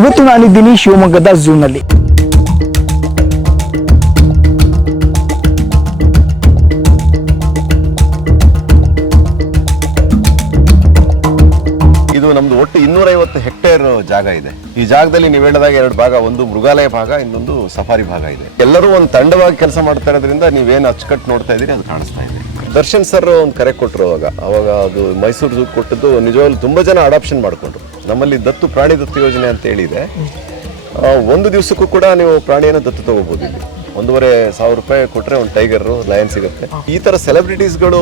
ಇವತ್ತು ನಾನಿದ್ದೀನಿ ಶಿವಮೊಗ್ಗದ ಝೂನಲ್ಲಿ. ಇದು ನಮ್ದು ಒಟ್ಟು ಇನ್ನೂರೈವತ್ತು ಹೆಕ್ಟೇರ್ ಜಾಗ ಇದೆ. ಈ ಜಾಗದಲ್ಲಿ ನೀವು ಹೇಳಿದಾಗ ಎರಡು ಭಾಗ, ಒಂದು ಮೃಗಾಲಯ ಭಾಗ, ಇನ್ನೊಂದು ಸಫಾರಿ ಭಾಗ ಇದೆ. ಎಲ್ಲರೂ ಒಂದು ತಂಡವಾಗಿ ಕೆಲಸ ಮಾಡ್ತಾ ಇರೋದ್ರಿಂದ ನೀವೇನು ಅಚ್ಚುಕಟ್ಟು ನೋಡ್ತಾ ಇದ್ದೀರಿ, ಅದು ಕಾಣಿಸ್ತಾ ಇದೆ. ದರ್ಶನ್ ಸರ್ ಒಂದು ಕರೆ ಕೊಟ್ಟರು ಅವಾಗ. ಅವಾಗ ಅದು ಮೈಸೂರು ಕೊಟ್ಟದ್ದು ನಿಜವಾಗ್ಲೂ ತುಂಬಾ ಜನ ಅಡಾಪ್ಷನ್ ಮಾಡ್ಕೊಂಡ್ರು. ನಮ್ಮಲ್ಲಿ ದತ್ತು ಪ್ರಾಣಿ ದತ್ತು ಯೋಜನೆ ಅಂತ ಹೇಳಿದೆ ಒಂದು ದಿವಸಕ್ಕೂ ಕೂಡ ನೀವು ಪ್ರಾಣಿಯನ್ನು ದತ್ತು ತಗೋಬಹುದು ಇಲ್ಲಿ. ಒಂದೂವರೆ ಸಾವಿರ ರೂಪಾಯಿ ಕೊಟ್ಟರೆ ಒಂದು ಟೈಗರ್, ಲಯನ್ ಸಿಗುತ್ತೆ. ಈ ತರ ಸೆಲೆಬ್ರಿಟೀಸ್ಗಳು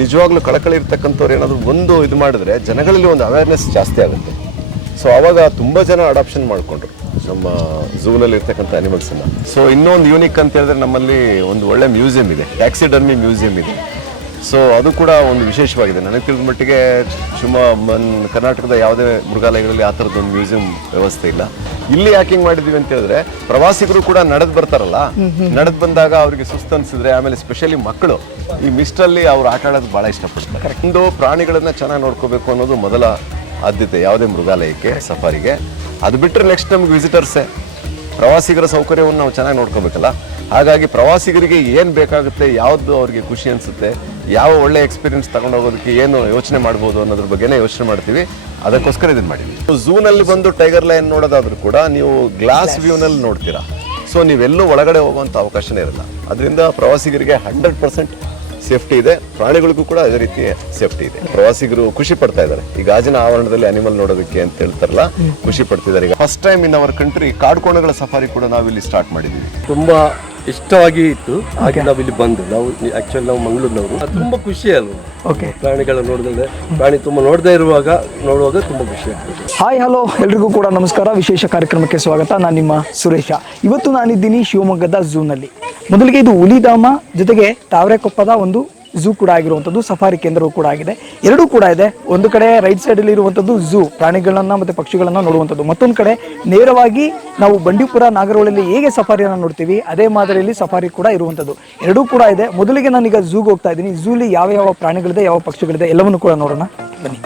ನಿಜವಾಗ್ಲೂ ಕಳಕಳಿ ಇರ್ತಕ್ಕಂಥವ್ರು ಏನಾದರೂ ಒಂದು ಇದು ಮಾಡಿದ್ರೆ ಜನಗಳಲ್ಲಿ ಒಂದು ಅವೇರ್ನೆಸ್ ಜಾಸ್ತಿ ಆಗುತ್ತೆ. ಸೊ ಆವಾಗ ತುಂಬ ಜನ ಅಡಾಪ್ಷನ್ ಮಾಡಿಕೊಂಡ್ರು. ನಮ್ಮ ಝೂನಲ್ಲಿ ಇರ್ತಕ್ಕಂಥ ಅನಿಮಲ್ಸನ್ನು ಸೊ ಇನ್ನೊಂದು ಯೂನಿಕ್ ಅಂತ ಹೇಳಿದ್ರೆ ನಮ್ಮಲ್ಲಿ ಒಂದು ಒಳ್ಳೆ ಮ್ಯೂಸಿಯಂ ಇದೆ. ಟ್ಯಾಕ್ಸಿಡರ್ಮಿ ಮ್ಯೂಸಿಯಂ ಇದೆ. ಸೊ ಅದು ಕೂಡ ಒಂದು ವಿಶೇಷವಾಗಿದೆ. ನನಗೆ ತಿಳಿದ ಮಟ್ಟಿಗೆ ಶುಮ ಕರ್ನಾಟಕದ ಯಾವುದೇ ಮೃಗಾಲಯಗಳಲ್ಲಿ ಆ ಥರದ್ದು ಒಂದು ಮ್ಯೂಸಿಯಂ ವ್ಯವಸ್ಥೆ ಇಲ್ಲ. ಇಲ್ಲಿ ಯಾಕಿಂಗ್ ಮಾಡಿದ್ವಿ ಮಾಡಿದೀವಿ ಅಂತ ಹೇಳಿದ್ರೆ ಪ್ರವಾಸಿಗರು ಕೂಡ ನಡೆದು ಬರ್ತಾರಲ್ಲ ನಡೆದು ಬಂದಾಗ ಅವರಿಗೆ ಸುಸ್ತು ಅನಿಸಿದ್ರೆ ಆಮೇಲೆ ಸ್ಪೆಷಲಿ ಮಕ್ಕಳು ಈ ಮಿಸ್ಟಲ್ಲಿ ಅವ್ರು ಆಟ ಆಡೋದು ಭಾಳ ಇಷ್ಟಪಡ್ತಾರೆ. ಇಂದು ಪ್ರಾಣಿಗಳನ್ನ ಚೆನ್ನಾಗಿ ನೋಡ್ಕೋಬೇಕು ಅನ್ನೋದು ಮೊದಲ ಆದ್ಯತೆ ಯಾವುದೇ ಮೃಗಾಲಯಕ್ಕೆ ಸಫಾರಿಗೆ. ಅದು ಬಿಟ್ಟರೆ ನೆಕ್ಸ್ಟ್ ನಮ್ಗೆ ವಿಸಿಟರ್ಸೇ ಪ್ರವಾಸಿಗರ ಸೌಕರ್ಯವನ್ನು ನಾವು ಚೆನ್ನಾಗಿ ನೋಡ್ಕೋಬೇಕಲ್ಲ? ಹಾಗಾಗಿ ಪ್ರವಾಸಿಗರಿಗೆ ಏನು ಬೇಕಾಗುತ್ತೆ ಯಾವುದು ಅವರಿಗೆ ಖುಷಿ ಅನಿಸುತ್ತೆ ಯಾವ ಒಳ್ಳೆ ಎಕ್ಸ್ಪೀರಿಯನ್ಸ್ ಹೋಗೋದಕ್ಕೆ ಏನು ಯೋಚನೆ ಮಾಡ್ಬೋದು ಅನ್ನೋದ್ರ ಬಗ್ಗೆನೇ ಯೋಚನೆ ಮಾಡ್ತೀವಿ. ಅದಕ್ಕೋಸ್ಕರ ಇದನ್ನ ಮಾಡಿದ್ವಿ. ಝೂನಲ್ಲಿ ಬಂದು ಟೈಗರ್ ಲೈನ್ ನೋಡೋದಾದರೂ ಕೂಡ ನೀವು ಗ್ಲಾಸ್ ವ್ಯೂನಲ್ಲಿ ನೋಡ್ತೀರಾ. ಸೊ ನೀವೆಲ್ಲೂ ಒಳಗಡೆ ಹೋಗುವಂಥ ಅವಕಾಶನೇ ಇರಲ್ಲ. ಅದರಿಂದ ಪ್ರವಾಸಿಗರಿಗೆ ಹಂಡ್ರೆಡ್ ಪರ್ಸೆಂಟ್ ಸೇಫ್ಟಿ ಇದೆ. ಪ್ರಾಣಿಗಳಿಗೂ ಕೂಡ ಅದೇ ರೀತಿ ಸೇಫ್ಟಿ ಇದೆ. ಪ್ರವಾಸಿಗರು ಖುಷಿ ಪಡ್ತಾ ಇದ್ದಾರೆ. ಈ ಗಾಜಿನ ಆವರಣದಲ್ಲಿ ಅನಿಮಲ್ ನೋಡೋದಕ್ಕೆ ಅಂತ ಹೇಳ್ತಾರಲ್ಲ ಖುಷಿ ಪಡ್ತಿದ್ದಾರೆ. ಈಗ first time in our country ಕಾಡ್ಕೋಣಗಳ safari ಕೂಡ ನಾವಿಲ್ಲಿ ಇಲ್ಲಿ ಸ್ಟಾರ್ಟ್ ಮಾಡಿದ್ದೀವಿ ತುಂಬಾ ಇಷ್ಟವಾಗಿ ಇತ್ತು. ಹಾಗೆ ನಾವು ಇಲ್ಲಿ ಬಂದು ನಾವು ಆಕ್ಚುಲಿ ನಾವು ಮಂಗಳೂರಿನವರು. ಅದು ತುಂಬಾ ಖುಷಿ ಅಲ್ವಾ. ಓಕೆ ಪ್ರಾಣಿಗಳ ನೋಡಿದ್ರೆ ಪ್ರಾಣಿ ತುಂಬಾ ನೋಡದೇ ಇರುವಾಗ ನೋಡುವಾಗ ತುಂಬಾ ಖುಷಿ ಆಗ್ತದೆ. ಹಾಯ್ ಹಲೋ ಎಲ್ರಿಗೂ ಕೂಡ ನಮಸ್ಕಾರ. ವಿಶೇಷ ಕಾರ್ಯಕ್ರಮಕ್ಕೆ ಸ್ವಾಗತ. ನಾನು ನಿಮ್ಮ ಸುರೇಶ. ಇವತ್ತು ನಾನಿದ್ದೀನಿ ಶಿವಮೊಗ್ಗದ ಝೂನಲ್ಲಿ ಮೊದಲಿಗೆ ಇದು ಹುಲಿಧಾಮ ಜೊತೆಗೆ ತಾವರೆಕೊಪ್ಪದ ಒಂದು ಝೂ ಕೂಡ ಆಗಿರುವಂಥದ್ದು, ಸಫಾರಿ ಕೇಂದ್ರವು ಕೂಡ ಆಗಿದೆ. ಎರಡೂ ಕೂಡ ಇದೆ. ಒಂದು ಕಡೆ ರೈಟ್ ಸೈಡಲ್ಲಿ ಇರುವಂಥದ್ದು ಝೂ, ಪ್ರಾಣಿಗಳನ್ನು ಮತ್ತು ಪಕ್ಷಿಗಳನ್ನು ನೋಡುವಂಥದ್ದು. ಮತ್ತೊಂದು ಕಡೆ ನೇರವಾಗಿ ನಾವು ಬಂಡೀಪುರ, ನಾಗರಹೊಳೆಯಲ್ಲಿ ಹೇಗೆ ಸಫಾರಿಯನ್ನು ನೋಡ್ತೀವಿ, ಅದೇ ಮಾದರಿಯಲ್ಲಿ ಸಫಾರಿ ಕೂಡ ಇರುವಂಥದ್ದು. ಎರಡೂ ಕೂಡ ಇದೆ. ಮೊದಲಿಗೆ ನಾನೀಗ ಝೂಗೆ ಹೋಗ್ತಾ ಇದ್ದೀನಿ. ಝೂಲಿ ಯಾವ ಯಾವ ಪ್ರಾಣಿಗಳಿದೆ, ಯಾವ ಪಕ್ಷಿಗಳಿದೆ, ಎಲ್ಲವನ್ನು ಕೂಡ ನೋಡೋಣ. ಬನ್ನಿ.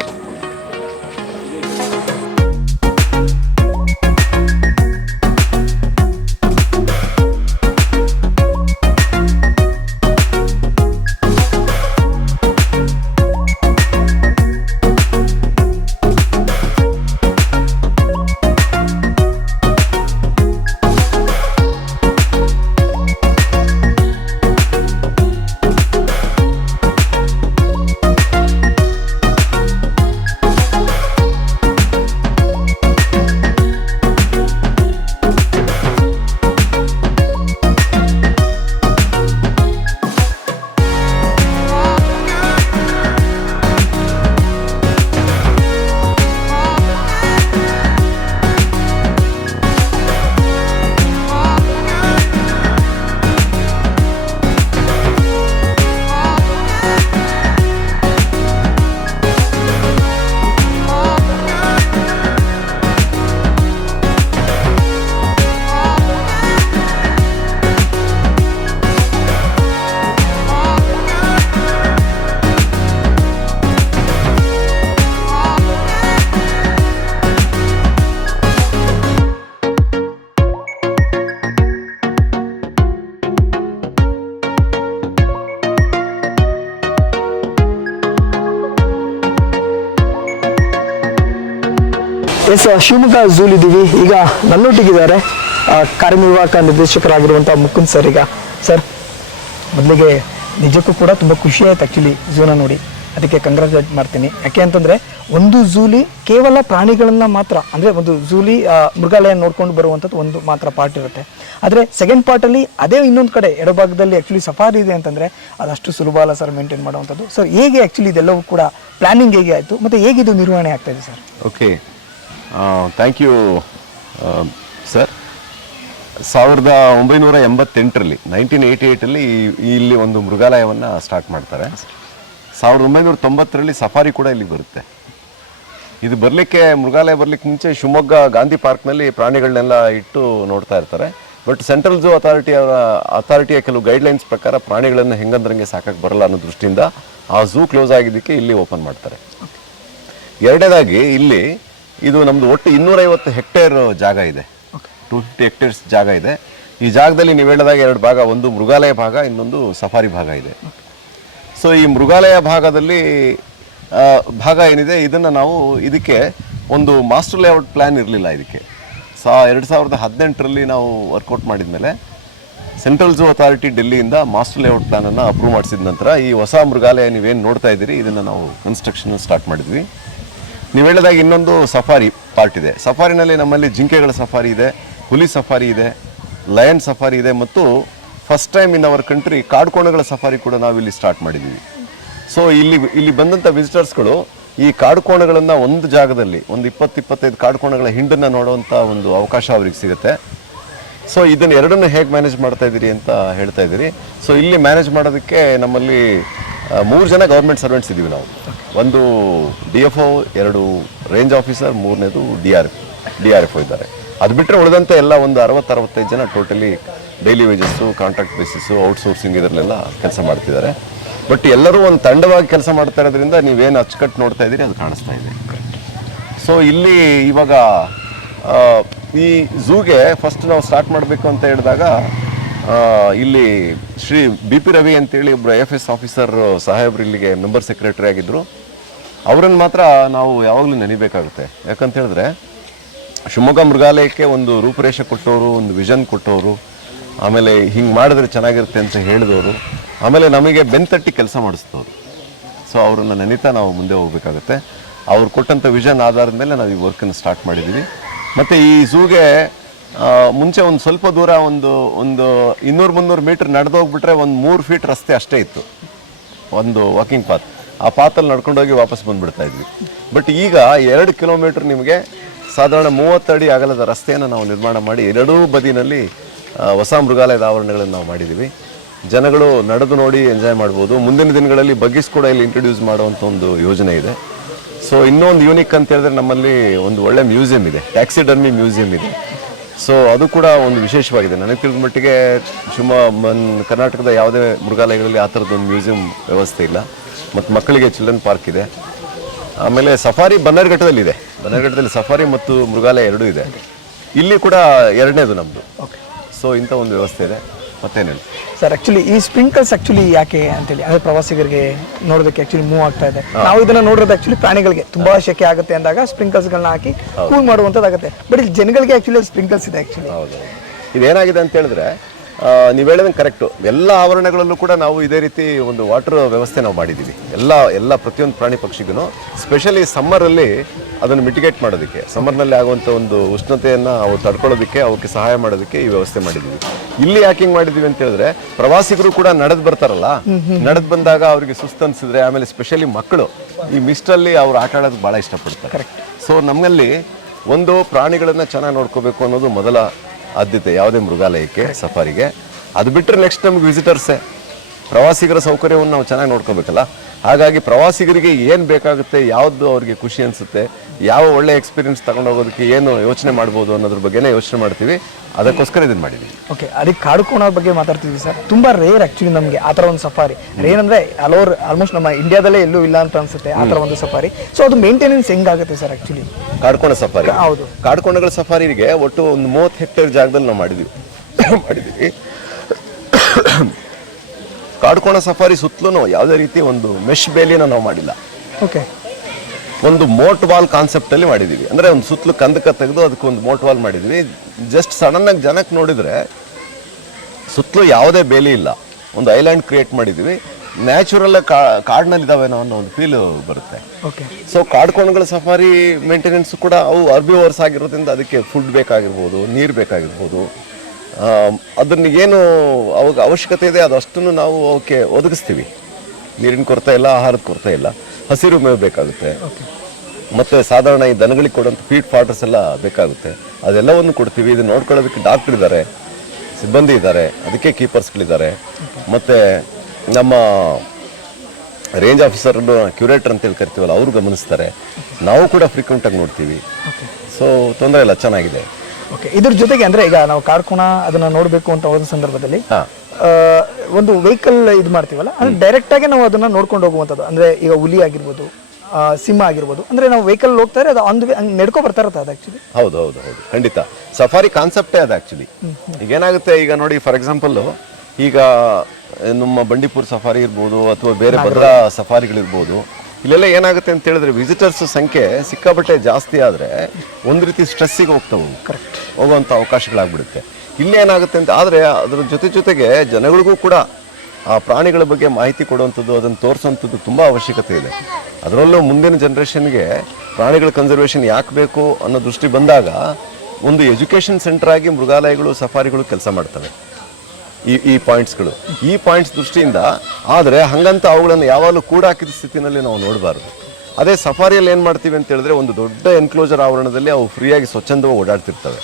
ಶಿವಮೊಗ್ಗ ಝೂಲ್ ಇದ್ದೀವಿ ಈಗ ನನ್ನೊಟ್ಟಿಗಿದ್ದಾರೆ ಕಾರ್ಯನಿರ್ವಾಹಕ ನಿರ್ದೇಶಕರಾಗಿರುವಂಥ ಮುಕುಂದ್ ಸರ್ ಈಗ. ಸರ್ ಮೊದಲಿಗೆ ನಿಜಕ್ಕೂ ಕೂಡ ತುಂಬ ಖುಷಿ ಆಯ್ತು ಆ್ಯಕ್ಚುಲಿ ಝೂನ ನೋಡಿ. ಅದಕ್ಕೆ ಕಂಗ್ರಾಚುಲೇಟ್ ಮಾಡ್ತೀನಿ. ಯಾಕೆ ಅಂತಂದರೆ ಒಂದು ಝೂಲಿ ಕೇವಲ ಪ್ರಾಣಿಗಳನ್ನು ಮಾತ್ರ, ಅಂದರೆ ಒಂದು ಝೂಲಿ ಮೃಗಾಲಯ ನೋಡ್ಕೊಂಡು ಬರುವಂಥದ್ದು ಒಂದು ಮಾತ್ರ ಪಾರ್ಟ್ ಇರುತ್ತೆ. ಆದರೆ ಸೆಕೆಂಡ್ ಪಾರ್ಟಲ್ಲಿ ಅದೇ ಇನ್ನೊಂದು ಕಡೆ ಎಡಭಾಗದಲ್ಲಿ ಆ್ಯಕ್ಚುಲಿ ಸಫಾರಿ ಇದೆ ಅಂತಂದರೆ ಅದಷ್ಟು ಸುಲಭ ಅಲ್ಲ ಸರ್ ಮೇಂಟೈನ್ ಮಾಡುವಂಥದ್ದು. ಸರ್ ಹೇಗೆ ಆ್ಯಕ್ಚುಲಿ ಇದೆಲ್ಲವೂ ಕೂಡ ಪ್ಲಾನಿಂಗ್ ಹೇಗೆ ಆಯಿತು? ಮತ್ತು ಹೇಗಿದು ನಿರ್ವಹಣೆ ಆಗ್ತಾಯಿದೆ sir okay thank you sir ಸಾವಿರದ ಒಂಬೈನೂರ ಎಂಬತ್ತೆಂಟರಲ್ಲಿ ನೈನ್ಟೀನ್ ಏಯ್ಟಿ ಏಯ್ಟಲ್ಲಿ ಇಲ್ಲಿ ಒಂದು ಮೃಗಾಲಯವನ್ನು ಸ್ಟಾರ್ಟ್ ಮಾಡ್ತಾರೆ. ಸಾವಿರದ ಒಂಬೈನೂರ ತೊಂಬತ್ತರಲ್ಲಿ ಸಫಾರಿ ಕೂಡ ಇಲ್ಲಿ ಬರುತ್ತೆ. ಇದು ಬರಲಿಕ್ಕೆ ಮೃಗಾಲಯ ಬರಲಿಕ್ಕೆ ಮುಂಚೆ ಶಿವಮೊಗ್ಗ ಗಾಂಧಿ ಪಾರ್ಕ್ನಲ್ಲಿ ಪ್ರಾಣಿಗಳನ್ನೆಲ್ಲ ಇಟ್ಟು ನೋಡ್ತಾ ಇರ್ತಾರೆ. ಬಟ್ ಸೆಂಟ್ರಲ್ ಝೂ ಅಥಾರಿಟಿ ಅವರ ಅಥಾರಿಟಿಯ ಕೆಲವು ಗೈಡ್ಲೈನ್ಸ್ ಪ್ರಕಾರ ಪ್ರಾಣಿಗಳನ್ನು ಹೆಂಗಂದ್ರಂಗೆ ಸಾಕಕ್ಕೆ ಬರಲ್ಲ ಅನ್ನೋ ದೃಷ್ಟಿಯಿಂದ ಆ ಝೂ ಕ್ಲೋಸ್ ಆಗಿದ್ದಕ್ಕೆ ಇಲ್ಲಿ ಓಪನ್ ಮಾಡ್ತಾರೆ. ಎರಡನೇದಾಗಿ ಇಲ್ಲಿ ಇದು ನಮ್ದು ಒಟ್ಟು ಇನ್ನೂರೈವತ್ತು ಹೆಕ್ಟೇರ್ ಜಾಗ ಇದೆ. ಟೂ ಫಿಫ್ಟಿ ಹೆಕ್ಟೇರ್ಸ್ ಜಾಗ ಇದೆ. ಈ ಜಾಗದಲ್ಲಿ ನೀವು ಹೇಳಿದಾಗ ಎರಡು ಭಾಗ ಒಂದು ಮೃಗಾಲಯ ಭಾಗ ಇನ್ನೊಂದು ಸಫಾರಿ ಭಾಗ ಇದೆ. ಸೊ ಈ ಮೃಗಾಲಯ ಭಾಗದಲ್ಲಿ ಭಾಗ ಏನಿದೆ ಇದನ್ನು ನಾವು ಇದಕ್ಕೆ ಒಂದು ಮಾಸ್ಟರ್ ಲೇಔಟ್ ಪ್ಲ್ಯಾನ್ ಇರಲಿಲ್ಲ ಇದಕ್ಕೆ. ಸಾ ಎರಡು ಸಾವಿರದ ಹದಿನೆಂಟರಲ್ಲಿ ನಾವು ವರ್ಕೌಟ್ ಮಾಡಿದ್ಮೇಲೆ ಸೆಂಟ್ರಲ್ ಝೂ ಅಥಾರಿಟಿ ಡೆಲ್ಲಿಯಿಂದ ಮಾಸ್ಟರ್ ಲೇಔಟ್ ಪ್ಲ್ಯಾನನ್ನು ಅಪ್ರೂವ್ ಮಾಡಿಸಿದ ನಂತರ ಈ ಹೊಸ ಮೃಗಾಲಯ ನೀವೇನು ನೋಡ್ತಾ ಇದ್ದೀರಿ ಇದನ್ನು ನಾವು ಕನ್ಸ್ಟ್ರಕ್ಷನ್ ಸ್ಟಾರ್ಟ್ ಮಾಡಿದ್ವಿ. ನೀವು ಹೇಳಿದಾಗ ಇನ್ನೊಂದು ಸಫಾರಿ ಪಾರ್ಟ್ ಇದೆ. ಸಫಾರಿನಲ್ಲಿ ನಮ್ಮಲ್ಲಿ ಜಿಂಕೆಗಳ ಸಫಾರಿ ಇದೆ, ಹುಲಿ ಸಫಾರಿ ಇದೆ, ಲಯನ್ ಸಫಾರಿ ಇದೆ ಮತ್ತು first time in our country ಕಾಡುಕೋಣಗಳ safari ಕೂಡ ನಾವು ಇಲ್ಲಿ ಸ್ಟಾರ್ಟ್ ಮಾಡಿದ್ದೀವಿ ಸೊ ಇಲ್ಲಿ ಇಲ್ಲಿ ಬಂದಂಥ ವಿಸಿಟರ್ಸ್ಗಳು ಈ ಕಾಡುಕೋಣಗಳನ್ನು ಒಂದು ಜಾಗದಲ್ಲಿ, ಒಂದು ಇಪ್ಪತ್ತು ಇಪ್ಪತ್ತೈದು ಕಾಡುಕೋಣಗಳ ಹಿಂಡನ್ನು ನೋಡುವಂಥ ಒಂದು ಅವಕಾಶ ಅವ್ರಿಗೆ ಸಿಗುತ್ತೆ. ಸೊ ಇದನ್ನ ಎರಡನ್ನು ಹೇಗೆ ಮ್ಯಾನೇಜ್ ಮಾಡ್ತಾ ಇದ್ದೀರಿ ಅಂತ ಹೇಳ್ತಾ ಇದ್ದೀರಿ. ಸೊ ಇಲ್ಲಿ ಮ್ಯಾನೇಜ್ ಮಾಡೋದಕ್ಕೆ ನಮ್ಮಲ್ಲಿ ಮೂರು ಜನ ಗೌರ್ಮೆಂಟ್ ಸರ್ವೆಂಟ್ಸ್ ಇದ್ದೀವಿ ನಾವು. ಒಂದು ಡಿ ಎಫ್ ಒ ಎರಡು ರೇಂಜ್ ಆಫೀಸರ್ ಮೂರನೇದು D R D R F O ಇದ್ದಾರೆ. ಅದು ಬಿಟ್ಟರೆ ಉಳಿದಂತೆ ಎಲ್ಲ ಒಂದು ಅರವತ್ತು, ಅರವತ್ತೈದು ಜನ totally daily wages contract basis outsourcing ಇದರಲ್ಲೆಲ್ಲ ಕೆಲಸ ಮಾಡ್ತಿದ್ದಾರೆ. ಬಟ್ ಎಲ್ಲರೂ ಒಂದು ತಂಡವಾಗಿ ಕೆಲಸ ಮಾಡ್ತಾ ಇರೋದ್ರಿಂದ ನೀವೇನು ಅಚ್ಚುಕಟ್ಟು ನೋಡ್ತಾ ಇದ್ದೀರಿ, ಅದು ಕಾಣಿಸ್ತಾ ಇದೆ. ಸೊ ಇಲ್ಲಿ ಇವಾಗ ಈ ಝೂಗೆ ಫಸ್ಟ್ ನಾವು ಸ್ಟಾರ್ಟ್ ಮಾಡಬೇಕು ಅಂತ ಹೇಳಿದಾಗ ಇಲ್ಲಿ ಶ್ರೀ ಬಿ ಪಿ ರವಿ ಅಂತೇಳಿ ಒಬ್ಬರು ಎಫ್ ಎಸ್ ಆಫೀಸರ್ ಸಾಹೇಬ್ರು ಇಲ್ಲಿಗೆ ಮೆಂಬರ್ ಸೆಕ್ರೆಟರಿ ಆಗಿದ್ದರು ಅವರನ್ನು ಮಾತ್ರ ನಾವು ಯಾವಾಗಲೂ ನೆನಿಬೇಕಾಗುತ್ತೆ. ಯಾಕಂತ ಹೇಳಿದ್ರೆ, ಶಿವಮೊಗ್ಗ ಮೃಗಾಲಯಕ್ಕೆ ಒಂದು ರೂಪುರೇಷೆ ಕೊಟ್ಟವರು, ಒಂದು ವಿಷನ್ ಕೊಟ್ಟವರು, ಆಮೇಲೆ ಹಿಂಗೆ ಮಾಡಿದ್ರೆ ಚೆನ್ನಾಗಿರುತ್ತೆ ಅಂತ ಹೇಳಿದವರು, ಆಮೇಲೆ ನಮಗೆ ಬೆನ್ತಟ್ಟಿ ಕೆಲಸ ಮಾಡಿಸ್ತವ್ರು. ಸೊ ಅವರನ್ನು ನೆನೀತಾ ನಾವು ಮುಂದೆ ಹೋಗಬೇಕಾಗುತ್ತೆ. ಅವ್ರು ಕೊಟ್ಟಂಥ ವಿಷನ್ ಆಧಾರದ ಮೇಲೆ ನಾವು ಈ ವರ್ಕನ್ನು ಸ್ಟಾರ್ಟ್ ಮಾಡಿದ್ದೀವಿ ಮತ್ತು ಈ ಝೂಗೆ ಮುಂಚೆ ಒಂದು ಸ್ವಲ್ಪ ದೂರ ಒಂದು ಒಂದು ಇನ್ನೂರು ಮುನ್ನೂರು ಮೀಟ್ರ್ ನಡೆದು ಹೋಗ್ಬಿಟ್ರೆ ಒಂದು ಮೂರು ಫೀಟ್ ರಸ್ತೆ ಅಷ್ಟೇ ಇತ್ತು. ಒಂದು ವಾಕಿಂಗ್ ಪಾತ್ ಆ ಪಾತಲ್ಲಿ ನಡ್ಕೊಂಡೋಗಿ ವಾಪಸ್ ಬಂದುಬಿಡ್ತಾ ಇದ್ವಿ. ಬಟ್ ಈಗ ಎರಡು ಕಿಲೋಮೀಟ್ರ್ ನಿಮಗೆ ಸಾಧಾರಣ ಮೂವತ್ತಡಿ ಅಗಲದ ರಸ್ತೆಯನ್ನು ನಾವು ನಿರ್ಮಾಣ ಮಾಡಿ ಎರಡೂ ಬದಿನಲ್ಲಿ ಹೊಸ ಮೃಗಾಲಯದ ಆವರಣಗಳನ್ನು ನಾವು ಮಾಡಿದ್ದೀವಿ. ಜನಗಳು ನಡೆದು ನೋಡಿ ಎಂಜಾಯ್ ಮಾಡ್ಬೋದು. ಮುಂದಿನ ದಿನಗಳಲ್ಲಿ ಬಗ್ಗಿಸ್ ಕೂಡ ಇಲ್ಲಿ ಇಂಟ್ರೊಡ್ಯೂಸ್ ಮಾಡುವಂಥ ಒಂದು ಯೋಜನೆ ಇದೆ. ಸೊ ಇನ್ನೊಂದು ಯೂನಿಕ್ ಅಂತ ಹೇಳಿದ್ರೆ ನಮ್ಮಲ್ಲಿ ಒಂದು ಒಳ್ಳೆ ಮ್ಯೂಸಿಯಂ ಇದೆ. ಟ್ಯಾಕ್ಸಿಡರ್ಮಿ ಮ್ಯೂಸಿಯಂ ಇದೆ. ಸೊ ಅದು ಕೂಡ ಒಂದು ವಿಶೇಷವಾಗಿದೆ. ನನಗೆ ತಿಳಿದ ಮಟ್ಟಿಗೆ ಶಿವಮೊಗ್ಗ ಕರ್ನಾಟಕದ ಯಾವುದೇ ಮೃಗಾಲಯಗಳಲ್ಲಿ ಆ ಥರದ್ದೊಂದು ಮ್ಯೂಸಿಯಂ ವ್ಯವಸ್ಥೆ ಇಲ್ಲ. ಮತ್ತು ಮಕ್ಕಳಿಗೆ ಚಿಲ್ಡ್ರನ್ ಪಾರ್ಕ್ ಇದೆ. ಆಮೇಲೆ ಸಫಾರಿ ಬನ್ನರ್ಘಟ್ಟದಲ್ಲಿದೆ ಬನ್ನರ್ಘಟ್ಟದಲ್ಲಿ ಸಫಾರಿ ಮತ್ತು ಮೃಗಾಲಯ ಎರಡೂ ಇದೆ. ಇಲ್ಲಿ ಕೂಡ ಎರಡನೇದು ನಮ್ಮದು ಓಕೆ ಸೊ ಇಂಥ ಒಂದು ವ್ಯವಸ್ಥೆ ಇದೆ. ಮತ್ತೇನಿಲ್ಲ. ಸರ್ ಆಕ್ಚುಲಿ ಈ ಸ್ಪ್ರಿಂಕಲ್ಸ್ ಆಕ್ಚುಲಿ ಯಾಕೆ ಅಂತೇಳಿ ಅದೇ ಪ್ರವಾಸಿಗರಿಗೆ ನೋಡೋದಕ್ಕೆ ಆಕ್ಚುಲಿ ಮೂವ್ ಆಗ್ತಾ ಇದೆ. ನಾವು ಇದನ್ನ ನೋಡೋದು ಆಕ್ಚುಲಿ ಪ್ರಾಣಿಗಳಿಗೆ ತುಂಬಾ ಶೆಕೆ ಆಗುತ್ತೆ ಅಂದಾಗ ಸ್ಪ್ರಿಂಕಲ್ಸ್ ಗಳನ್ನ ಹಾಕಿ ಕೂಲ್ ಮಾಡುವಂತದ್ದಾಗುತ್ತೆ ಬಟ್ ಇಲ್ಲಿ ಜನಗಳಿಗೆ ಆಕ್ಚುಲಿ ಸ್ಪ್ರಿಂಕಲ್ಸ್ ಇದೆ ಆಕ್ಚುಲಿ ಹೌದು. ಇದೇನಾಗಿದೆ ಅಂತ ಹೇಳಿದ್ರೆ ನೀವು ಹೇಳಿದಂಗೆ ಕರೆಕ್ಟು ಎಲ್ಲ ಆವರಣಗಳಲ್ಲೂ ಕೂಡ ನಾವು ಇದೇ ರೀತಿ ಒಂದು ವಾಟರ್ ವ್ಯವಸ್ಥೆ ನಾವು ಮಾಡಿದ್ದೀವಿ ಎಲ್ಲ ಎಲ್ಲ ಪ್ರತಿಯೊಂದು ಪ್ರಾಣಿ ಪಕ್ಷಿಗೂ ಸ್ಪೆಷಲಿ ಸಮ್ಮರಲ್ಲಿ ಅದನ್ನು ಮಿಟಿಗೇಟ್ ಮಾಡೋದಕ್ಕೆ ಸಮ್ಮರ್ನಲ್ಲಿ ಆಗುವಂಥ ಒಂದು ಉಷ್ಣತೆಯನ್ನು ಅವು ತಡ್ಕೊಳ್ಳೋದಕ್ಕೆ ಅವಕ್ಕೆ ಸಹಾಯ ಮಾಡೋದಕ್ಕೆ ಈ ವ್ಯವಸ್ಥೆ ಮಾಡಿದ್ದೀವಿ ಇಲ್ಲಿ ಯಾಕೆ ಹಿಂಗೆ ಮಾಡಿದ್ದೀವಿ ಅಂತ ಹೇಳಿದ್ರೆ ಪ್ರವಾಸಿಗರು ಕೂಡ ನಡೆದು ಬರ್ತಾರಲ್ಲ ನಡೆದು ಬಂದಾಗ ಅವರಿಗೆ ಸುಸ್ತು ಅನಿಸಿದ್ರೆ ಆಮೇಲೆ ಸ್ಪೆಷಲಿ ಮಕ್ಕಳು ಈ ಮಿಸ್ಟಲ್ಲಿ ಅವ್ರು ಆಟ ಆಡೋದು ಭಾಳ ಇಷ್ಟಪಡ್ತಾರೆ. ಸೊ ನಮ್ಮಲ್ಲಿ ಒಂದು ಪ್ರಾಣಿಗಳನ್ನು ಚೆನ್ನಾಗಿ ನೋಡ್ಕೋಬೇಕು ಅನ್ನೋದು ಮೊದಲ ಆದ್ಯತೆ ಯಾವುದೇ ಮೃಗಾಲಯಕ್ಕೆ ಸಫಾರಿಗೆ. ಅದು ಬಿಟ್ಟರೆ ನೆಕ್ಸ್ಟ್ ನಮ್ಗೆ ವಿಸಿಟರ್ಸೇ ಪ್ರವಾಸಿಗರ ಸೌಕರ್ಯವನ್ನು ನಾವು ಚೆನ್ನಾಗಿ ನೋಡ್ಕೋಬೇಕಲ್ಲ. ಹಾಗಾಗಿ ಪ್ರವಾಸಿಗರಿಗೆ ಏನು ಬೇಕಾಗುತ್ತೆ ಯಾವುದು ಅವ್ರಿಗೆ ಖುಷಿ ಅನಿಸುತ್ತೆ ಯಾವ ಒಳ್ಳೆ ಎಕ್ಸ್ಪೀರಿಯನ್ಸ್ ತಗೊಂಡು ಹೋಗೋದಕ್ಕೆ ಏನು ಯೋಚನೆ ಮಾಡ್ಬೋದು ಅನ್ನೋದ್ರ ಬಗ್ಗೆನೇ ಯೋಚನೆ ಮಾಡ್ತೀವಿ. ಅದಕ್ಕೋಸ್ಕರ ಇದನ್ನು ಮಾಡಿದ್ವಿ. ಓಕೆ ಅದಕ್ಕೆ ಕಾಡುಕೋಣ ಬಗ್ಗೆ ಮಾತಾಡ್ತಿದ್ವಿ ಸರ್. ತುಂಬ ರೇರ್ ಆ್ಯಕ್ಚುಲಿ ನಮಗೆ ಆ ಥರ ಒಂದು ಸಫಾರಿ ರೇರ್ ಅಲೋರ್ ಹಲವಾರು ಆಲ್ಮೋಸ್ಟ್ ನಮ್ಮ ಇಂಡಿಯಾದಲ್ಲೇ ಎಲ್ಲೂ ಇಲ್ಲ ಅಂತ ಅನ್ಸುತ್ತೆ ಆ ಥರ ಒಂದು ಸಫಾರಿ ಸೊ ಅದು ಮೇಂಟೆನೆನ್ಸ್ ಹೆಂಗಾಗುತ್ತೆ ಸರ್ ಆ್ಯಕ್ಚುಲಿ ಕಾಡ್ಕೋಣ ಸಫಾರಿ ಹೌದು. ಕಾಡ್ಕೋಣಗಳ ಸಫಾರಿಗೆ ಒಟ್ಟು ಒಂದು ಮೂವತ್ತು ಹೆಕ್ಟೇರ್ ಜಾಗದಲ್ಲಿ ನಾವು ಮಾಡಿದ್ವಿ. ಮಾಡಿದ್ದೀವಿ ಕಾಡ್ಕೋಣ ಸಫಾರಿ ಸುತ್ತಲೂ ಯಾವುದೇ ರೀತಿ ಒಂದು ಮೆಶ್ ಬೇಲಿನ ನಾವು ಮಾಡಿಲ್ಲ. ಓಕೆ ಒಂದು ಮೋಟ್ ವಾಲ್ ಕಾನ್ಸೆಪ್ಟ್ ಅಲ್ಲಿ ಮಾಡಿದೀವಿ. ಅಂದ್ರೆ ಒಂದು ಸುತ್ತಲೂ ಕಂದಕ ತೆಗೆದು ಅದಕ್ಕೆ ಒಂದು ಮೋಟ್ ವಾಲ್ ಮಾಡಿದ್ವಿ. ಜಸ್ಟ್ ಸಡನ್ ಆಗಿ ಜನಕ್ಕೆ ನೋಡಿದ್ರೆ ಸುತ್ತಲೂ ಯಾವುದೇ ಬೇಲಿ ಇಲ್ಲ. ಒಂದು ಐಲ್ಯಾಂಡ್ ಕ್ರಿಯೇಟ್ ಮಾಡಿದ್ವಿ. ನ್ಯಾಚುರಲ್ ಕಾ ಇದಾವೇನೋ ಅನ್ನೋ ಒಂದು ಫೀಲ್ ಬರುತ್ತೆ. ಓಕೆ ಸೊ ಕಾಡ್ಕೋಣಗಳ ಸಫಾರಿ ಮೇಂಟೆನೆನ್ಸ್ ಕೂಡ ಅವು ಅರ್ಬಿವರ್ಸ್ ಆಗಿರೋದ್ರಿಂದ ಅದಕ್ಕೆ ಫುಡ್ ಬೇಕಾಗಿರ್ಬೋದು ನೀರು ಬೇಕಾಗಿರ್ಬೋದು. ಅದನ್ನ ಏನು ಅವಾಗ ಅವಶ್ಯಕತೆ ಇದೆ ಅದಷ್ಟನ್ನು ನಾವು ಅವಕ್ಕೆ ಒದಗಿಸ್ತೀವಿ. ನೀರಿನ ಕೊರತೆ ಇಲ್ಲ ಆಹಾರದ ಕೊರತೆ ಇಲ್ಲ. ಹಸಿರು ಮೇವು ಬೇಕಾಗುತ್ತೆ. ಮತ್ತು ಸಾಧಾರಣ ಈ ದನಗಳಿಗೆ ಕೊಡೋಂಥ ಫೀಡ್ ಫಾಟರ್ಸ್ ಎಲ್ಲ ಬೇಕಾಗುತ್ತೆ. ಅದೆಲ್ಲವನ್ನು ಕೊಡ್ತೀವಿ. ಇದನ್ನ ನೋಡ್ಕೊಳ್ಳೋದಕ್ಕೆ ಡಾಕ್ಟರ್ ಇದ್ದಾರೆ ಸಿಬ್ಬಂದಿ ಇದ್ದಾರೆ ಅದಕ್ಕೆ ಕೀಪರ್ಸ್ಗಳಿದ್ದಾರೆ ಮತ್ತು ನಮ್ಮ ರೇಂಜ್ ಆಫೀಸರ್ ಕ್ಯೂರೇಟರ್ ಅಂತೇಳಿ ಕರಿತೀವಲ್ಲ ಅವರು ಗಮನಿಸ್ತಾರೆ. ನಾವು ಕೂಡ ಫ್ರೀಕ್ವೆಂಟಾಗಿ ನೋಡ್ತೀವಿ. ಸೊ ತೊಂದರೆ ಇಲ್ಲ ಚೆನ್ನಾಗಿದೆ. ಓಕೆ ಇದ್ರ ಜೊತೆಗೆ ಅಂದ್ರೆ ಈಗ ನಾವು ಕಾರ್ಕೋಣ ಅದನ್ನ ನೋಡಬೇಕು ಅಂತ ಹೋದ ಸಂದರ್ಭದಲ್ಲಿ ಆ, ಒಂದು ವೆಹಿಕಲ್ ಇದು ಮಾಡ್ತೀವಲ್ಲ ಅಂದ್ರೆ ಡೈರೆಕ್ಟ್ ಆಗಿ ನಾವು ಅದನ್ನ ನೋಡ್ಕೊಂಡು ಹೋಗುವಂಥದ್ದು. ಅಂದ್ರೆ ಈಗ ಹುಲಿ ಆಗಿರ್ಬೋದು ಆ, ಸಿಂಹ ಆಗಿರ್ಬೋದು ಅಂದ್ರೆ ನಾವು ವೆಹಿಕಲ್ ಹೋಗ್ತಾರೆ ಅದು ಹಂಗೆ ನಡ್ಕೊ ಬರ್ತಾ ಇರುತ್ತೆ ಅದು ಆಕ್ಚುಲಿ ಹೌದು ಹೌದು ಹೌದು. ಖಂಡಿತ. ಸಫಾರಿ ಕಾನ್ಸೆಪ್ಟೇ ಅದು ಆ್ಯಕ್ಚುಲಿ ಈಗ ಏನಾಗುತ್ತೆ ಈಗ ನೋಡಿ ಫಾರ್ ಎಕ್ಸಾಂಪಲ್ ಈಗ ನಮ್ಮ ಬಂಡೀಪುರ್ ಸಫಾರಿ ಇರ್ಬೋದು ಅಥವಾ ಬೇರೆ ಭದ್ರಾ ಸಫಾರಿಗಳಿರ್ಬೋದು ಇಲ್ಲೆಲ್ಲ ಏನಾಗುತ್ತೆ ಅಂತ ಹೇಳಿದ್ರೆ ವಿಸಿಟರ್ಸ್ ಸಂಖ್ಯೆ ಸಿಕ್ಕಾಪಟ್ಟೆ ಜಾಸ್ತಿ ಆದರೆ ಒಂದು ರೀತಿ ಸ್ಟ್ರೆಸ್ಸಿಗೆ ಹೋಗ್ತವೆ ಕರೆಕ್ಟ್ ಹೋಗುವಂಥ ಅವಕಾಶಗಳಾಗ್ಬಿಡುತ್ತೆ. ಇಲ್ಲೇನಾಗುತ್ತೆ ಅಂತ ಆದರೆ ಅದ್ರ ಜೊತೆ ಜೊತೆಗೆ ಜನಗಳಿಗೂ ಕೂಡ ಆ ಪ್ರಾಣಿಗಳ ಬಗ್ಗೆ ಮಾಹಿತಿ ಕೊಡುವಂಥದ್ದು ಅದನ್ನು ತೋರಿಸುವಂಥದ್ದು ತುಂಬ ಅವಶ್ಯಕತೆ ಇದೆ. ಅದರಲ್ಲೂ ಮುಂದಿನ ಜನ್ರೇಷನ್ಗೆ ಪ್ರಾಣಿಗಳ ಕನ್ಸರ್ವೇಷನ್ ಯಾಕೆ ಬೇಕು ಅನ್ನೋ ದೃಷ್ಟಿ ಬಂದಾಗ ಒಂದು ಎಜುಕೇಷನ್ ಸೆಂಟರ್ ಆಗಿ ಮೃಗಾಲಯಗಳು ಸಫಾರಿಗಳು ಕೆಲಸ ಮಾಡ್ತವೆ. ಈ ಈ ಪಾಯಿಂಟ್ಸ್ಗಳು ಈ ಪಾಯಿಂಟ್ಸ್ ದೃಷ್ಟಿಯಿಂದ ಆದರೆ ಹಂಗಂತ ಅವುಗಳನ್ನು ಯಾವಾಗಲೂ ಕೂಡ ಹಾಕಿದ ಸ್ಥಿತಿನಲ್ಲಿ ನಾವು ನೋಡಬಾರ್ದು. ಅದೇ ಸಫಾರಿಯಲ್ಲಿ ಏನು ಮಾಡ್ತೀವಿ ಅಂತ ಹೇಳಿದ್ರೆ ಒಂದು ದೊಡ್ಡ ಎನ್ಕ್ಲೋಜರ್ ಆವರಣದಲ್ಲಿ ಅವು ಫ್ರೀಯಾಗಿ ಸ್ವಚ್ಛಂದವಾಗಿ ಓಡಾಡ್ತಿರ್ತವೆ.